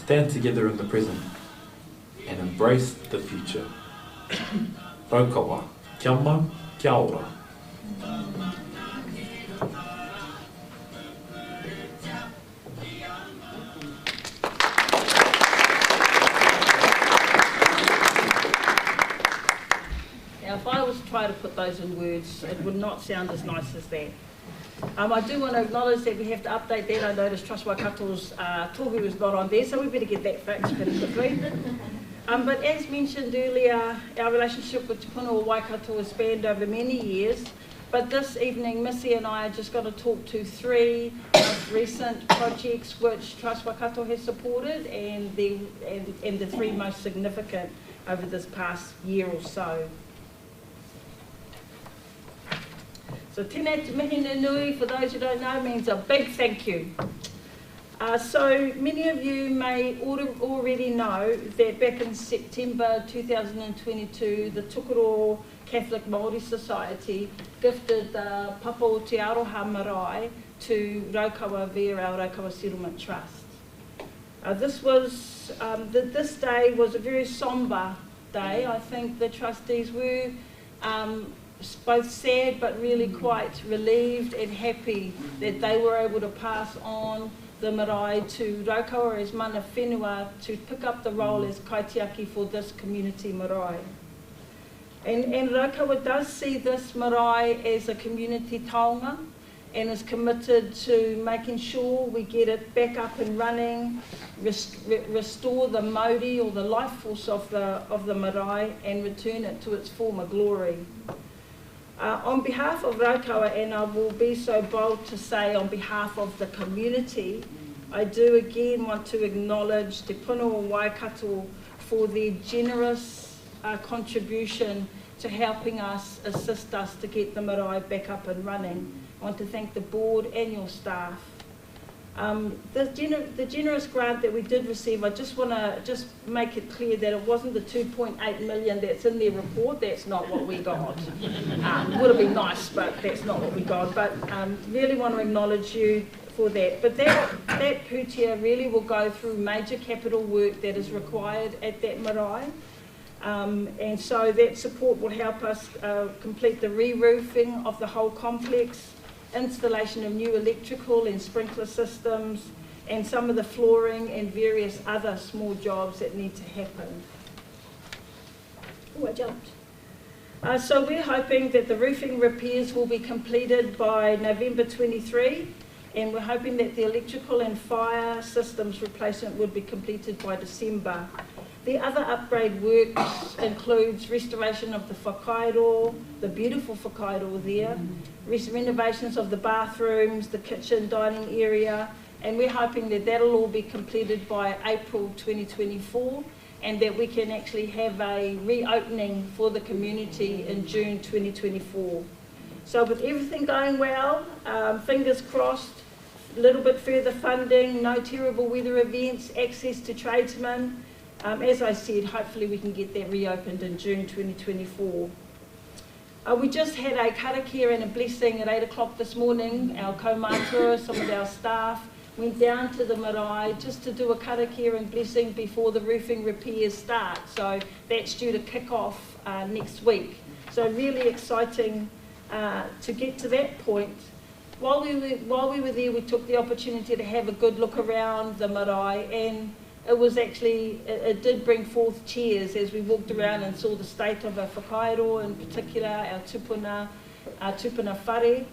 stand together in the present, and embrace the future. Raukawa, kia mau, kia ora. Now, if I was to try to put those in words, it would not sound as nice as that. I do want to acknowledge that we have to update that. I noticed Trust Waikato's tohu is not on there, so we better get that fixed pretty quickly. But as mentioned earlier, our relationship with Te Puna Waikato has spanned over many years. But this evening, Missy and I are just going to talk to 3 recent projects which Trust Waikato has supported and the 3 most significant over this past year or so. So tēnā te mihi nui, for those who don't know, means a big thank you. So many of you may already know that back in September 2022, the Tukaro Catholic Māori Society gifted the Papa o Te Aroha Marae to Raukawa via our Raukawa Settlement Trust. This day was a very sombre day. I think the trustees were both sad but really quite relieved and happy that they were able to pass on the marae to Raukawa as mana whenua to pick up the role as kaitiaki for this community marae. And Raukawa does see this marae as a community taonga and is committed to making sure we get it back up and running, restore the mauri or the life force of the marae and return it to its former glory. On behalf of Raukawa, and I will be so bold to say on behalf of the community, I do again want to acknowledge Te Puna Waikato for their generous contribution to helping us, assist us to get the marae back up and running. I want to thank the board and your staff. The generous grant that we did receive, I just want to make it clear that it wasn't the 2.8 million that's in their report. That's not what we got. Would have been nice, but that's not what we got. But really want to acknowledge you for that. But that pūtea really will go through major capital work that is required at that marae. And so that support will help us complete the re-roofing of the whole complex, installation of new electrical and sprinkler systems, and some of the flooring and various other small jobs that need to happen. Oh, I jumped. So we're hoping that the roofing repairs will be completed by November 23, and we're hoping that the electrical and fire systems replacement would be completed by December. The other upgrade works includes restoration of the whakairo, the beautiful whakairo there, renovations of the bathrooms, the kitchen, dining area, and we're hoping that that'll all be completed by April 2024 and that we can actually have a reopening for the community in June 2024. So with everything going well, fingers crossed, a little bit further funding, no terrible weather events, access to tradesmen, as I said, hopefully we can get that reopened in June 2024. We just had a karakia and a blessing at 8 o'clock this morning. Our kaumātua, some of our staff, went down to the marae just to do a karakia and blessing before the roofing repairs start. So that's due to kick off next week. So really exciting to get to that point. While we were there, we took the opportunity to have a good look around the marae, and it was actually, it did bring forth tears as we walked around and saw the state of our whakairo, in particular our tupuna whare.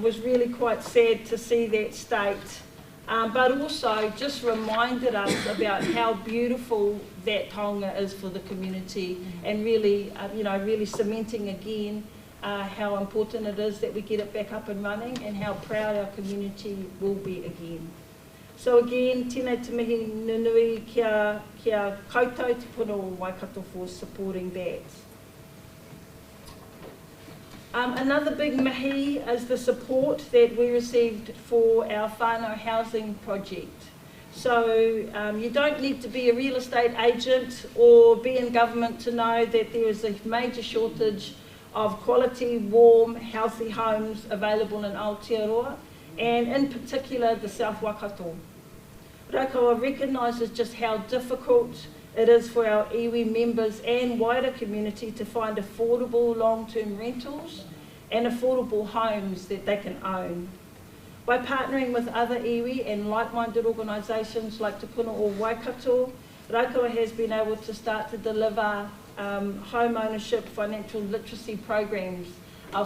Was really quite sad to see that state, but also just reminded us about how beautiful that taonga is for the community, and really, really cementing again how important it is that we get it back up and running, and how proud our community will be again. So again, tēnā te mihi nui kia koutou Te Puna Waikato for supporting that. Another big mihi is the support that we received for our whānau housing project. So you don't need to be a real estate agent or be in government to know that there is a major shortage of quality, warm, healthy homes available in Aotearoa, and in particular the South Waikato. Raukawa recognises just how difficult it is for our iwi members and wider community to find affordable long-term rentals and affordable homes that they can own. By partnering with other iwi and like-minded organisations like Te Puna o Waikato, Raukawa has been able to start to deliver home ownership financial literacy programs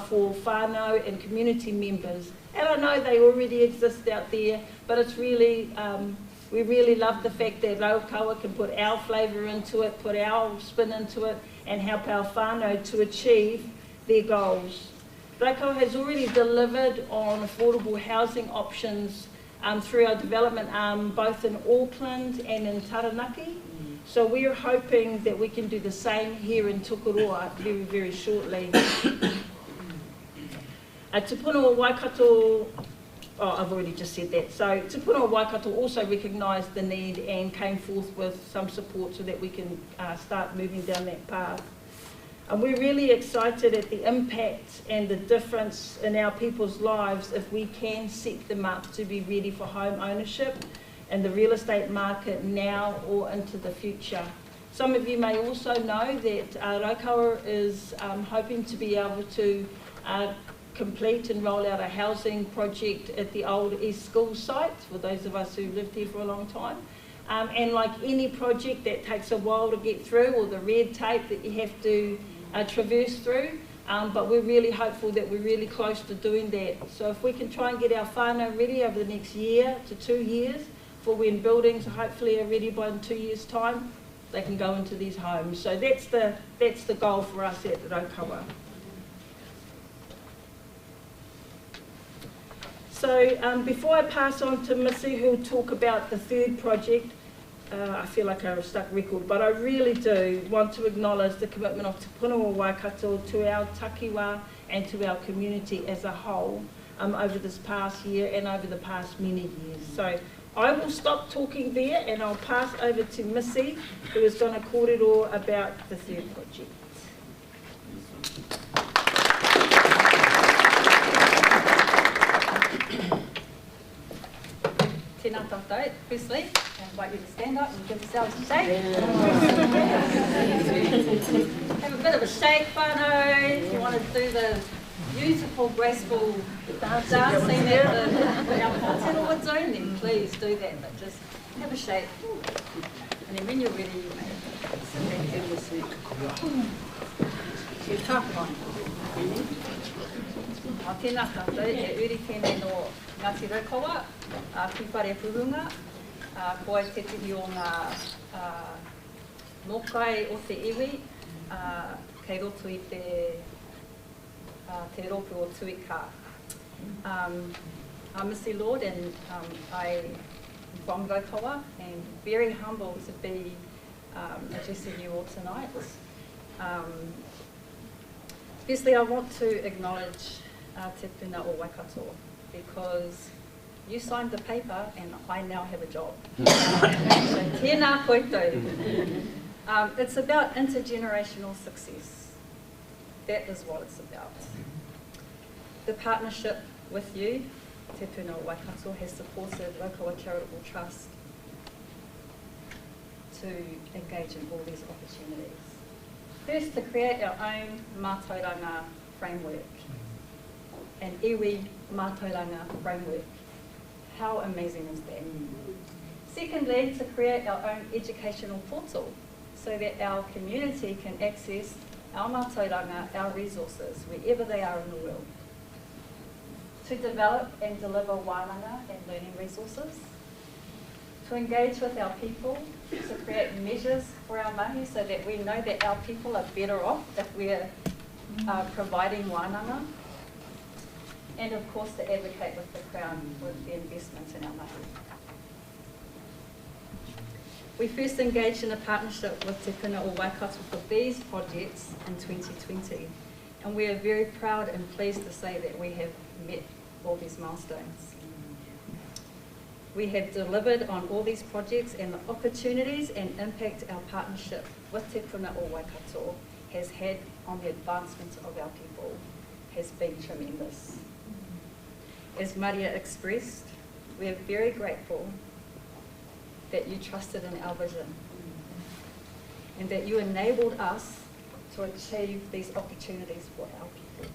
for whānau and community members. And I know they already exist out there, but it's really, we really love the fact that Raukawa can put our flavour into it, put our spin into it, and help our whānau to achieve their goals. Raukawa has already delivered on affordable housing options through our development arm, both in Auckland and in Taranaki. So we're hoping that we can do the same here in Tukuroa very, very shortly. Te Puna o Waikato, I've already just said that. So Te Puna o Waikato also recognised the need and came forth with some support so that we can start moving down that path. And we're really excited at the impact and the difference in our people's lives if we can set them up to be ready for home ownership and the real estate market now or into the future. Some of you may also know that Raukawa is hoping to be able to complete and roll out a housing project at the old East School site, for those of us who've lived here for a long time. And like any project that takes a while to get through, or the red tape that you have to traverse through, but we're really hopeful that we're really close to doing that. So if we can try and get our whānau ready over the next year to 2 years, for when buildings hopefully are ready by 2 years' time, they can go into these homes. So that's the goal for us at Raukawa. So before I pass on to Missy, who'll talk about the third project, I feel like I'm a stuck record, but I really do want to acknowledge the commitment of Te Puna o Waikato to our takiwa and to our community as a whole over this past year and over the past many years. So I will stop talking there and I'll pass over to Missy, who is going to kōrero about the third project. Tēnā tātou. Firstly, I invite you to stand up and give yourselves a shake. Have a bit of a shake, whānau. If you want to do the beautiful, graceful dancing at our Kōtero zone, then please do that. But just have a shake. And then when you're ready, you may sit back and have your seat. Te tāpai. Tēnā tātou, e uri tēnei no Ngāti Raukawa, ki whare purunga, koe te tihi o ngā mokai o te iwi, kei roto i te ropu o tuika. I'm Missy Lord and I'm from Raukawa and very humble to be addressing you all tonight. Firstly, I want to acknowledge Te Puna o Waikato because you signed the paper and I now have a job. So tēnā koutou. It's about intergenerational success. That is what it's about. The partnership with you, Te Puna o Waikato, has supported Raukawa Charitable Trust to engage in all these opportunities. First, to create our own mātauranga framework, an iwi mātauranga framework. How amazing is that? Secondly, to create our own educational portal so that our community can access our mātauranga, our resources, wherever they are in the world. To develop and deliver wānanga and learning resources. To engage with our people, to create measures for our mahi so that we know that our people are better off if we're providing wānanga. And of course to advocate with the Crown with the investment in our mahi. We first engaged in a partnership with Te Puna o Waikato for these projects in 2020. And we are very proud and pleased to say that we have met all these milestones. We have delivered on all these projects and the opportunities and impact our partnership with Te Puna o Waikato has had on the advancement of our people has been tremendous. As Maria expressed, we are very grateful that you trusted in our vision and that you enabled us to achieve these opportunities for our people.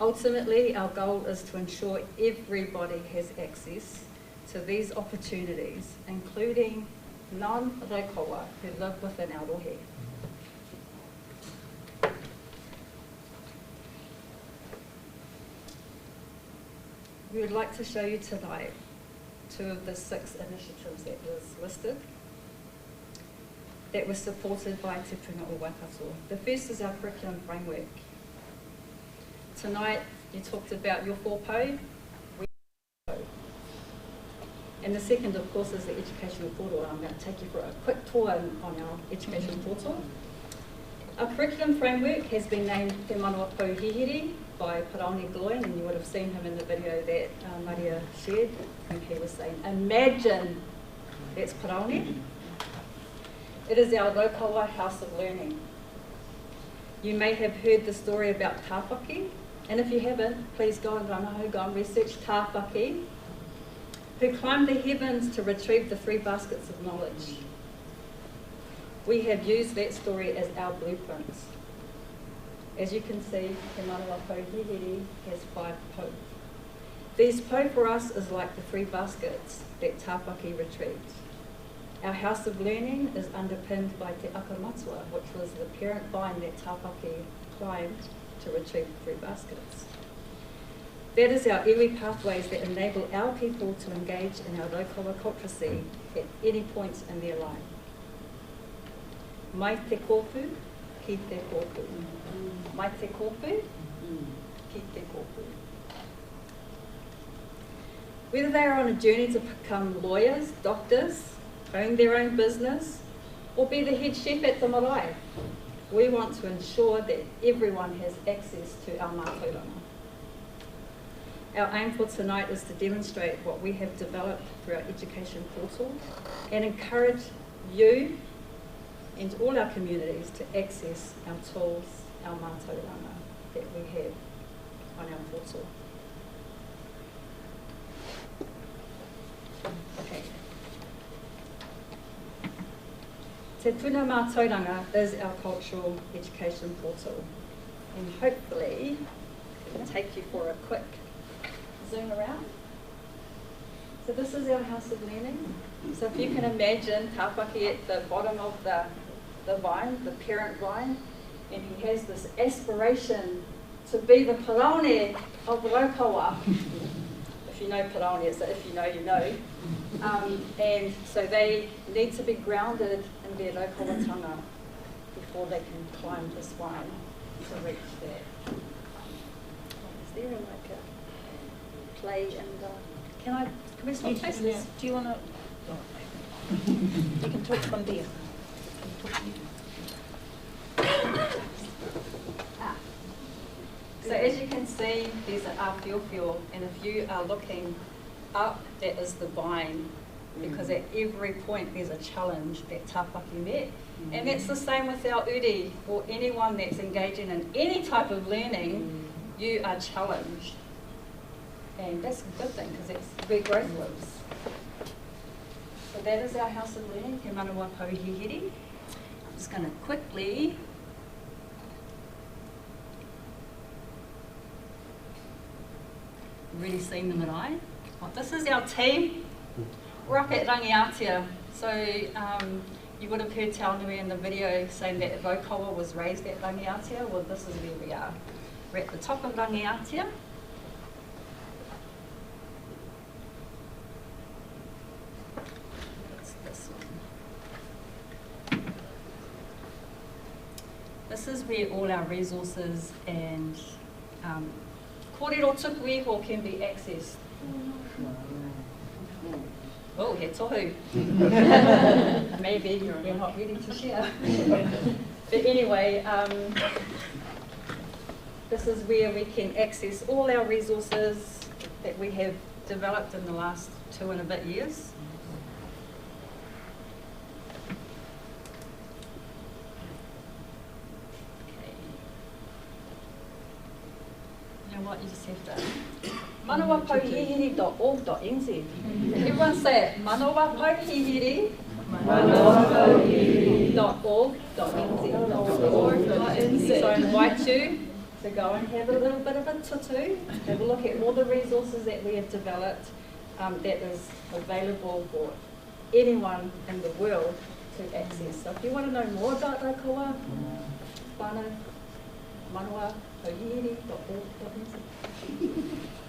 Ultimately, our goal is to ensure everybody has access to these opportunities, including non-raukawa who live within our rohe. We would like to show you tonight 2 of the 6 initiatives that was listed that were supported by Te Punga o Waikato. The first is our curriculum framework. Tonight you talked about your 4 pau, and the second, of course, is the educational portal. I'm going to take you for a quick tour on our education portal. Our curriculum framework has been named Te Manawa Pouhihiri by Paraone Gloin, and you would have seen him in the video that Maria shared. I think he was saying, imagine that's Paraone. It is our Raukawa House of Learning. You may have heard the story about Tāwhaki, and if you haven't, please go and go and research Tāwhaki, who climbed the heavens to retrieve the 3 baskets of knowledge. We have used that story as our blueprints. As you can see, Te Manawa Pouhihiri has 5 pau. These pau for us is like the 3 baskets that Tāwhaki retrieved. Our House of Learning is underpinned by Te Akamatua, which was the parent vine that Tāwhaki climbed to retrieve the 3 baskets. That is our iwi pathways that enable our people to engage in our Raukawa culturacy at any point in their life. Mai te kōpū, ki te kōpū. Mai te kōpū, ki te kōpū. Whether they are on a journey to become lawyers, doctors, own their own business, or be the head chef at the marae, we want to ensure that everyone has access to our mātauranga. Our aim for tonight is to demonstrate what we have developed through our education portal and encourage you and all our communities to access our tools, our mātauranga that we have on our portal. Okay. Te Puna Mātauranga is our cultural education portal, and hopefully it will take you for a quick zoom around. So this is our House of Learning. So if you can imagine Tāwhaki at the bottom of the vine, the parent vine, and he has this aspiration to be the Paraone of Raukawa. If you know Paraone, it's if you know, you know. And so they need to be grounded in their Raukawatanga before they can climb this vine to reach that. Is there like a play and can we stop tasting this? Do you want to? You can talk from there. So as you can see, these are our whiowhio, and if you are looking up, that is the vine, because at every point there's a challenge that Tāwhaki met. And that's the same with our uri, or anyone that's engaging in any type of learning, you are challenged. And that's a good thing, because it's where growth lives. So that is our House of Learning, Te Manawa Pouhihiri. I'm just going to quickly really seen the marae. Well, this is our team. We're up at Rangiatia. So you would have heard Taonui in the video saying that Raukawa was raised at Rangiatia. Well, this is where we are. We're at the top of Rangiatia. This is where all our resources and kōrero tuku iho can be accessed. Oh, he tohu. Maybe we're not ready to share. But anyway, this is where we can access all our resources that we have developed in the last 2 and a bit years. You just have to manawapauhihiri.org.nz. Everyone say it, manawapauhihiri.org.nz. So I invite you to go and have a little bit of a tutu, have a look at all the resources that we have developed that is available for anyone in the world to access. So if you want to know more about Raikoa, manawapauhihiri.org.nz.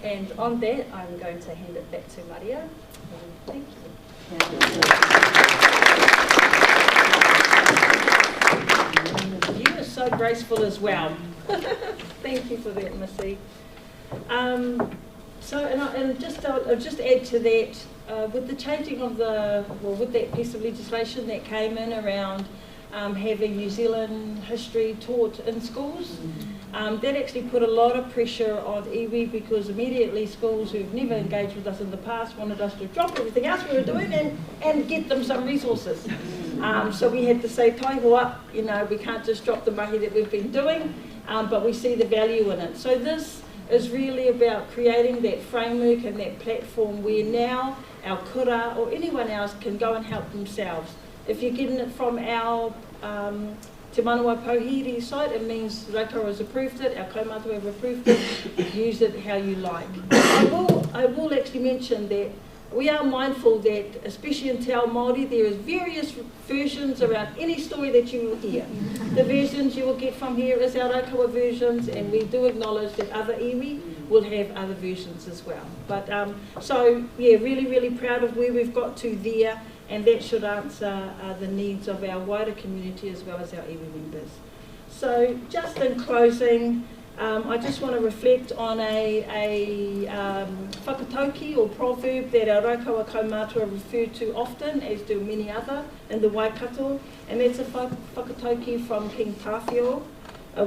And on that, I'm going to hand it back to Maria. Thank you. You are so graceful as well. Thank you for that, Missy. I'll just add to that, with the changing of with that piece of legislation that came in around having New Zealand history taught in schools, that actually put a lot of pressure on iwi, because immediately schools who've never engaged with us in the past wanted us to drop everything else we were doing and get them some resources. So we had to say, tai hoa, we can't just drop the mahi that we've been doing, but we see the value in it. So this is really about creating that framework and that platform where now our kura or anyone else can go and help themselves. If you're getting it from our Te Manawa Pauhiri site, it means Raikoa has approved it, our kaumātua have approved it, use it how you like. I will actually mention that we are mindful that, especially in Te Ao Māori, there is various versions around any story that you will hear. The versions you will get from here is our Raikoa versions, and we do acknowledge that other iwi will have other versions as well. But so yeah, really, really proud of where we've got to there, and that should answer the needs of our wider community as well as our iwi members. So just in closing, I just want to reflect on a whakatauki or proverb that our Raikoa kaumātua refer to often, as do many other in the Waikato, and that's a whakatauki from King Tāwhiao,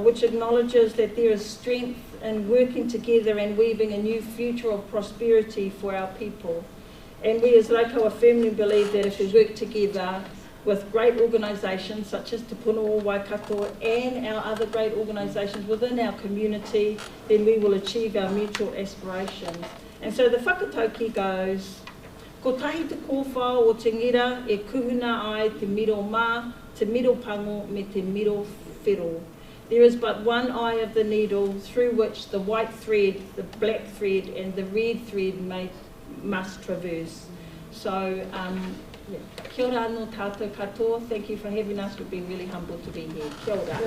which acknowledges that there is strength in working together and weaving a new future of prosperity for our people. And we as Raikoa firmly believe that if we work together with great organisations such as Te Puno Waikato and our other great organisations within our community, then we will achieve our mutual aspirations. And so the whakatauki goes, ko tahi te kōwhao o te ngira e kuhuna ai te miro mā, te miro pango me te miro whiro. There is but one eye of the needle through which the white thread, the black thread and the red thread must traverse. So, yeah. Kia ora anō tātou katoa. Thank you for having us. We've been really humbled to be here. Kia ora.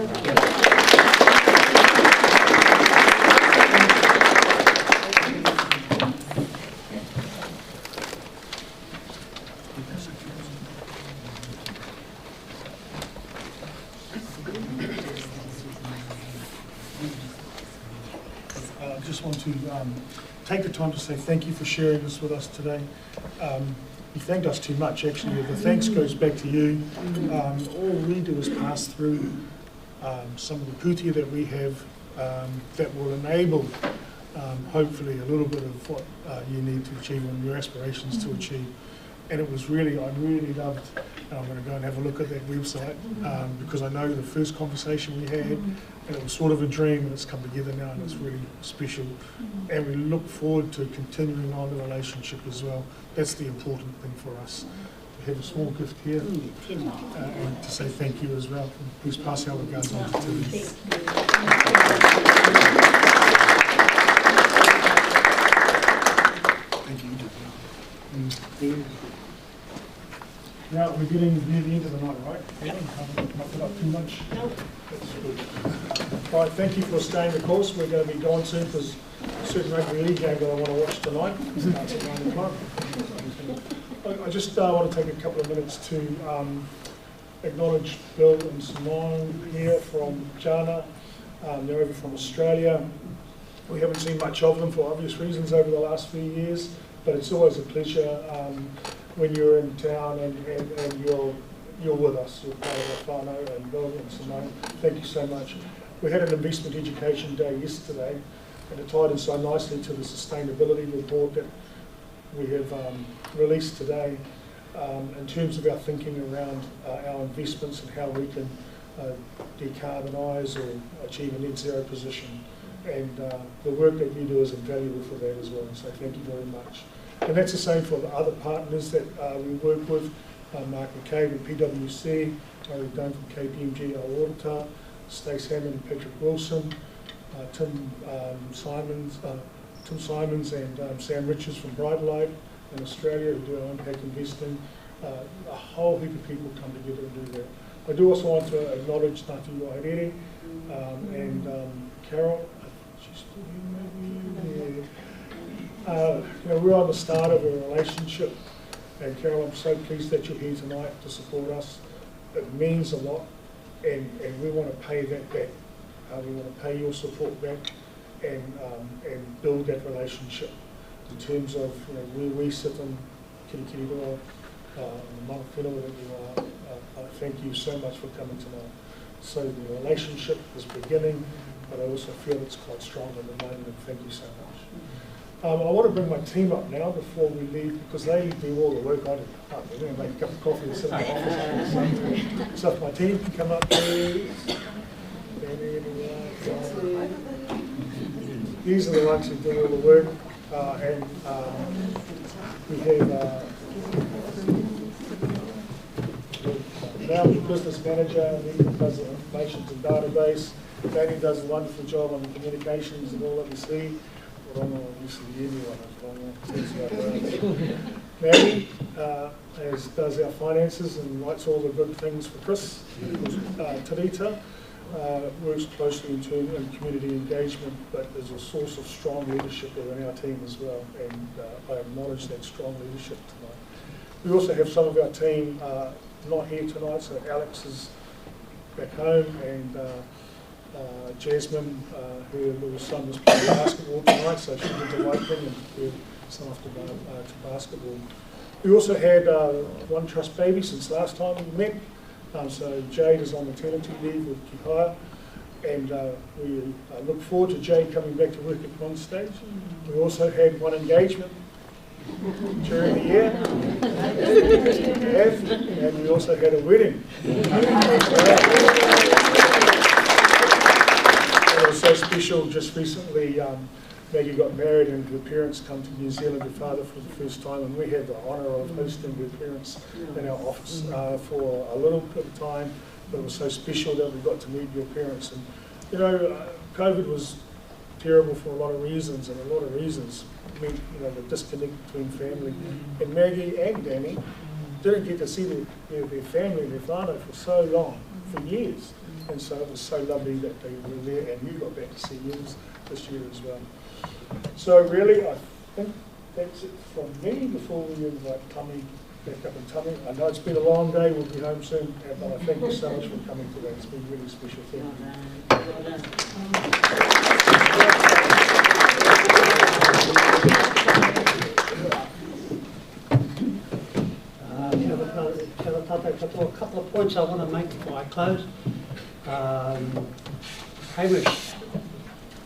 I just want to take the time to say thank you for sharing this with us today. You thanked us too much, actually. The thanks goes back to you. All we do is pass through some of the putia that we have that will enable, hopefully, a little bit of what you need to achieve and your aspirations to achieve. And it was really, I really loved, and I'm going to go and have a look at that website because I know the first conversation we had, and it was sort of a dream, and it's come together now, and it's really special. And we look forward to continuing on the relationship as well. That's the important thing for us. We have a small gift here, and to say thank you as well. And please pass our regards on to Tilly. Thank you. Now we're getting near the end of the night, right? Yeah. Not put up too much. Nope. That's good. Right, thank you for staying the course. We're going to be gone soon because a certain rugby league game that I want to watch tonight starts at 9 o'clock. I just want to take a couple of minutes to acknowledge Bill and Simone here from China. They're over from Australia. We haven't seen much of them for obvious reasons over the last few years, but it's always a pleasure when you're in town and you're with us. You're part of our whānau, and Bill and Simone, thank you so much. We had an investment education day yesterday, and it tied in so nicely to the sustainability report that we have released today in terms of our thinking around our investments and how we can decarbonise or achieve a net zero position. and the work that you do is invaluable for that as well, so thank you very much. And that's the same for the other partners that we work with, Mark McCabe with PwC, Murray Dunn from KPMG, our auditor, Stace Hammond and Patrick Wilson, Tim Simons and Sam Richards from Brightlight in Australia who do our impact investing. A whole heap of people come together and do that. I do also want to acknowledge Ngāti Waihere and Carol. She's still here, maybe. You know, we're on the start of a relationship, and Carol, I'm so pleased that you're here tonight to support us. It means a lot, and we want to pay that back. We want to pay your support back and build that relationship in terms of, you know, where we sit in Kirikiriroa, the mana whenua that you are. Thank you so much for coming tonight. So the relationship is beginning, but I also feel it's quite strong at the moment, and thank you so much. I want to bring my team up now before we leave, because they do all the work. I don't know, make a cup of coffee and sit in the office. So if my team can come up, please. These are the ones who do all the work, and we have now the business manager, he does the information and database. Danny does a wonderful job on the communications and all that we see. Maddie does our finances and writes all the good things for Chris. Tarita works closely in community engagement, but is a source of strong leadership within our team as well, and I acknowledge that strong leadership tonight. We also have some of our team not here tonight, so Alex is back home, and Jasmine, her little son was playing basketball tonight, so she did the right thing and prepared some after to basketball. We also had one trust baby since last time we met. So Jade is on maternity leave with Kihaya, and we look forward to Jade coming back to work at one stage. We also had one engagement during the year, and we also had a wedding. It was so special. Just recently, Maggie got married, and her parents come to New Zealand, her father for the first time, and we had the honour of hosting her parents in our office for a little bit of time. But it was so special that we got to meet your parents. And you know, COVID was terrible for a lot of reasons, and a lot of reasons meant, you know, the disconnect between family. And Maggie and Danny didn't get to see their family, their whānau for so long, for years. And so it was so lovely that they were there, and you got back to see yours this year as well. So really, I think that's it from me before we invite Tommy back up. And Tommy, I know it's been a long day, we'll be home soon, but I thank you so much for coming today. It's been really special. Thank A couple of points I want to make before I close. Hamish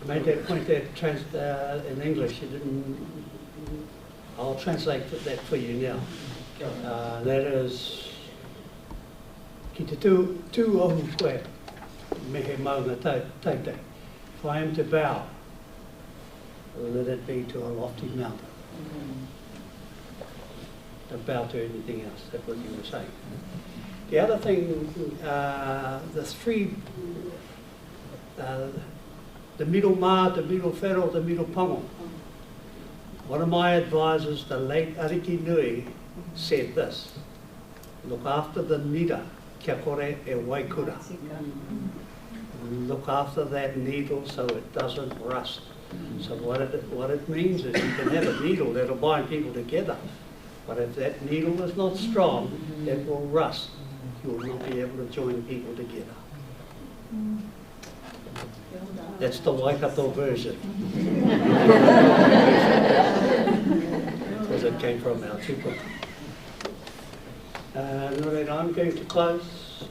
made that point that in English. He didn't. I'll translate that for you now. That is, ki te tū ohu koe, mehe maunga teitei. If I am to bow, let it be to a lofty mountain. Don't bow to anything else. That's what you were saying. The other thing, the three, the middle ma, the middle whero, the middle pango. One of my advisors, the late Ariki Nui, said this: look after the mira, kia kore e waikura. Look after that needle so it doesn't rust. So what it means is you can have a needle that'll bind people together, but if that needle is not strong, it will rust. You will not be able to join people together. That's the Waikato version. Because it came from our tupu. I'm going to close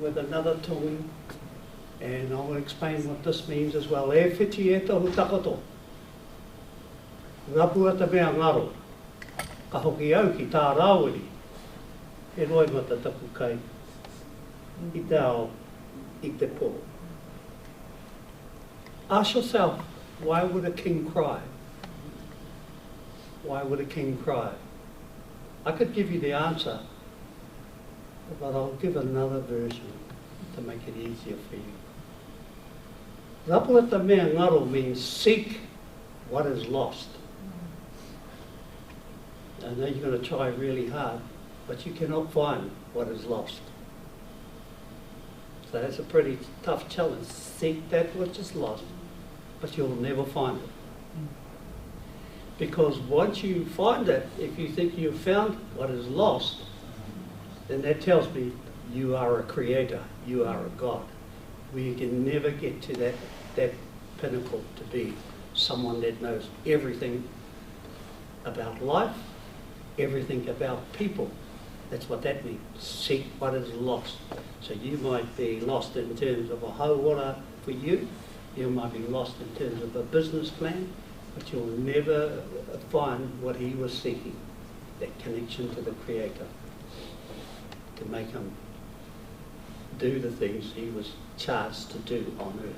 with another tongi, and I will explain what this means as well. E whiti e tohu takoto. Rapua te mea ngaro. Ka hoki au ki tā rāwiri. E roi mata taku kai. I te ao, i te pō. Ask yourself, why would a king cry? Why would a king cry? I could give you the answer, but I'll give another version to make it easier for you. Rapua te mea ngaro means seek what is lost. I know you're going to try really hard, but you cannot find what is lost. So that's a pretty tough challenge. Seek that which is lost, but you'll never find it. Because once you find it, if you think you've found what is lost, then that tells me you are a creator, you are a God. We can never get to that pinnacle to be someone that knows everything about life, everything about people. That's what that means. Seek what is lost. So you might be lost in terms of a hauora for you. You might be lost in terms of a business plan, but you'll never find what he was seeking, that connection to the Creator, to make him do the things he was charged to do on earth.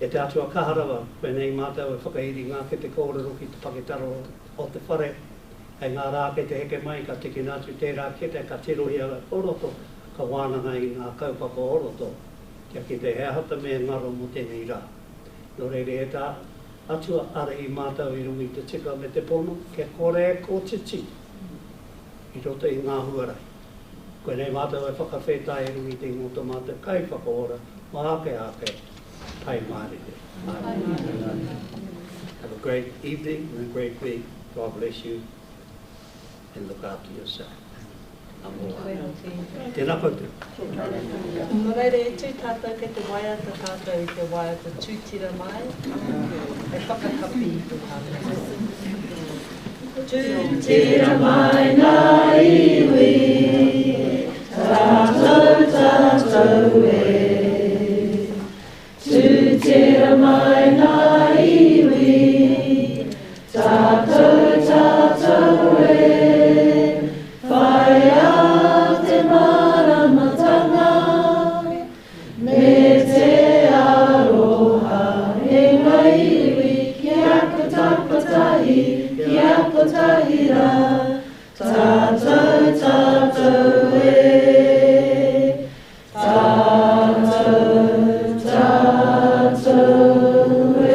E te atua kaharawa, whenei mātou e whakairi ngā ke te kōrero ki te paketaro o te whare, hei ngā rā ke te heke mai, ka tiki nātu tērā kete, ka tirohia oroto, ka wānanga i ngā kaupapa oroto, kia ki te heahata mea ngaro mo tēnei rā. Nō reire e tā, atua ara i mātou i rungi te tika me te pono, kia kore ko titi, i roto i ngā huarai. Koe nei mātou e whakawhetai i rungi te ngota mātou kai whakaora, maake ake, pai mārere. Have a great evening and a great week. God bless you and look after yourself. Tēnā koutou. Nō reire, tū tātou ke te waia te tātou i te waia te tūtira mai. E whakakapi i te tātou. Tūtira mai ngā iwi, tātou tātou e. Tūtira mai ngā iwi, tātou tātou e. Whai a te maramatanga, me te aroha, e ngā iwi, ki a patapatahi, ki a patahira, tātou tātou e. Tātou tātou e.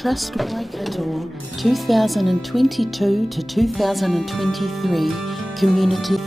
Trust Waikato 2022 to 2023 Community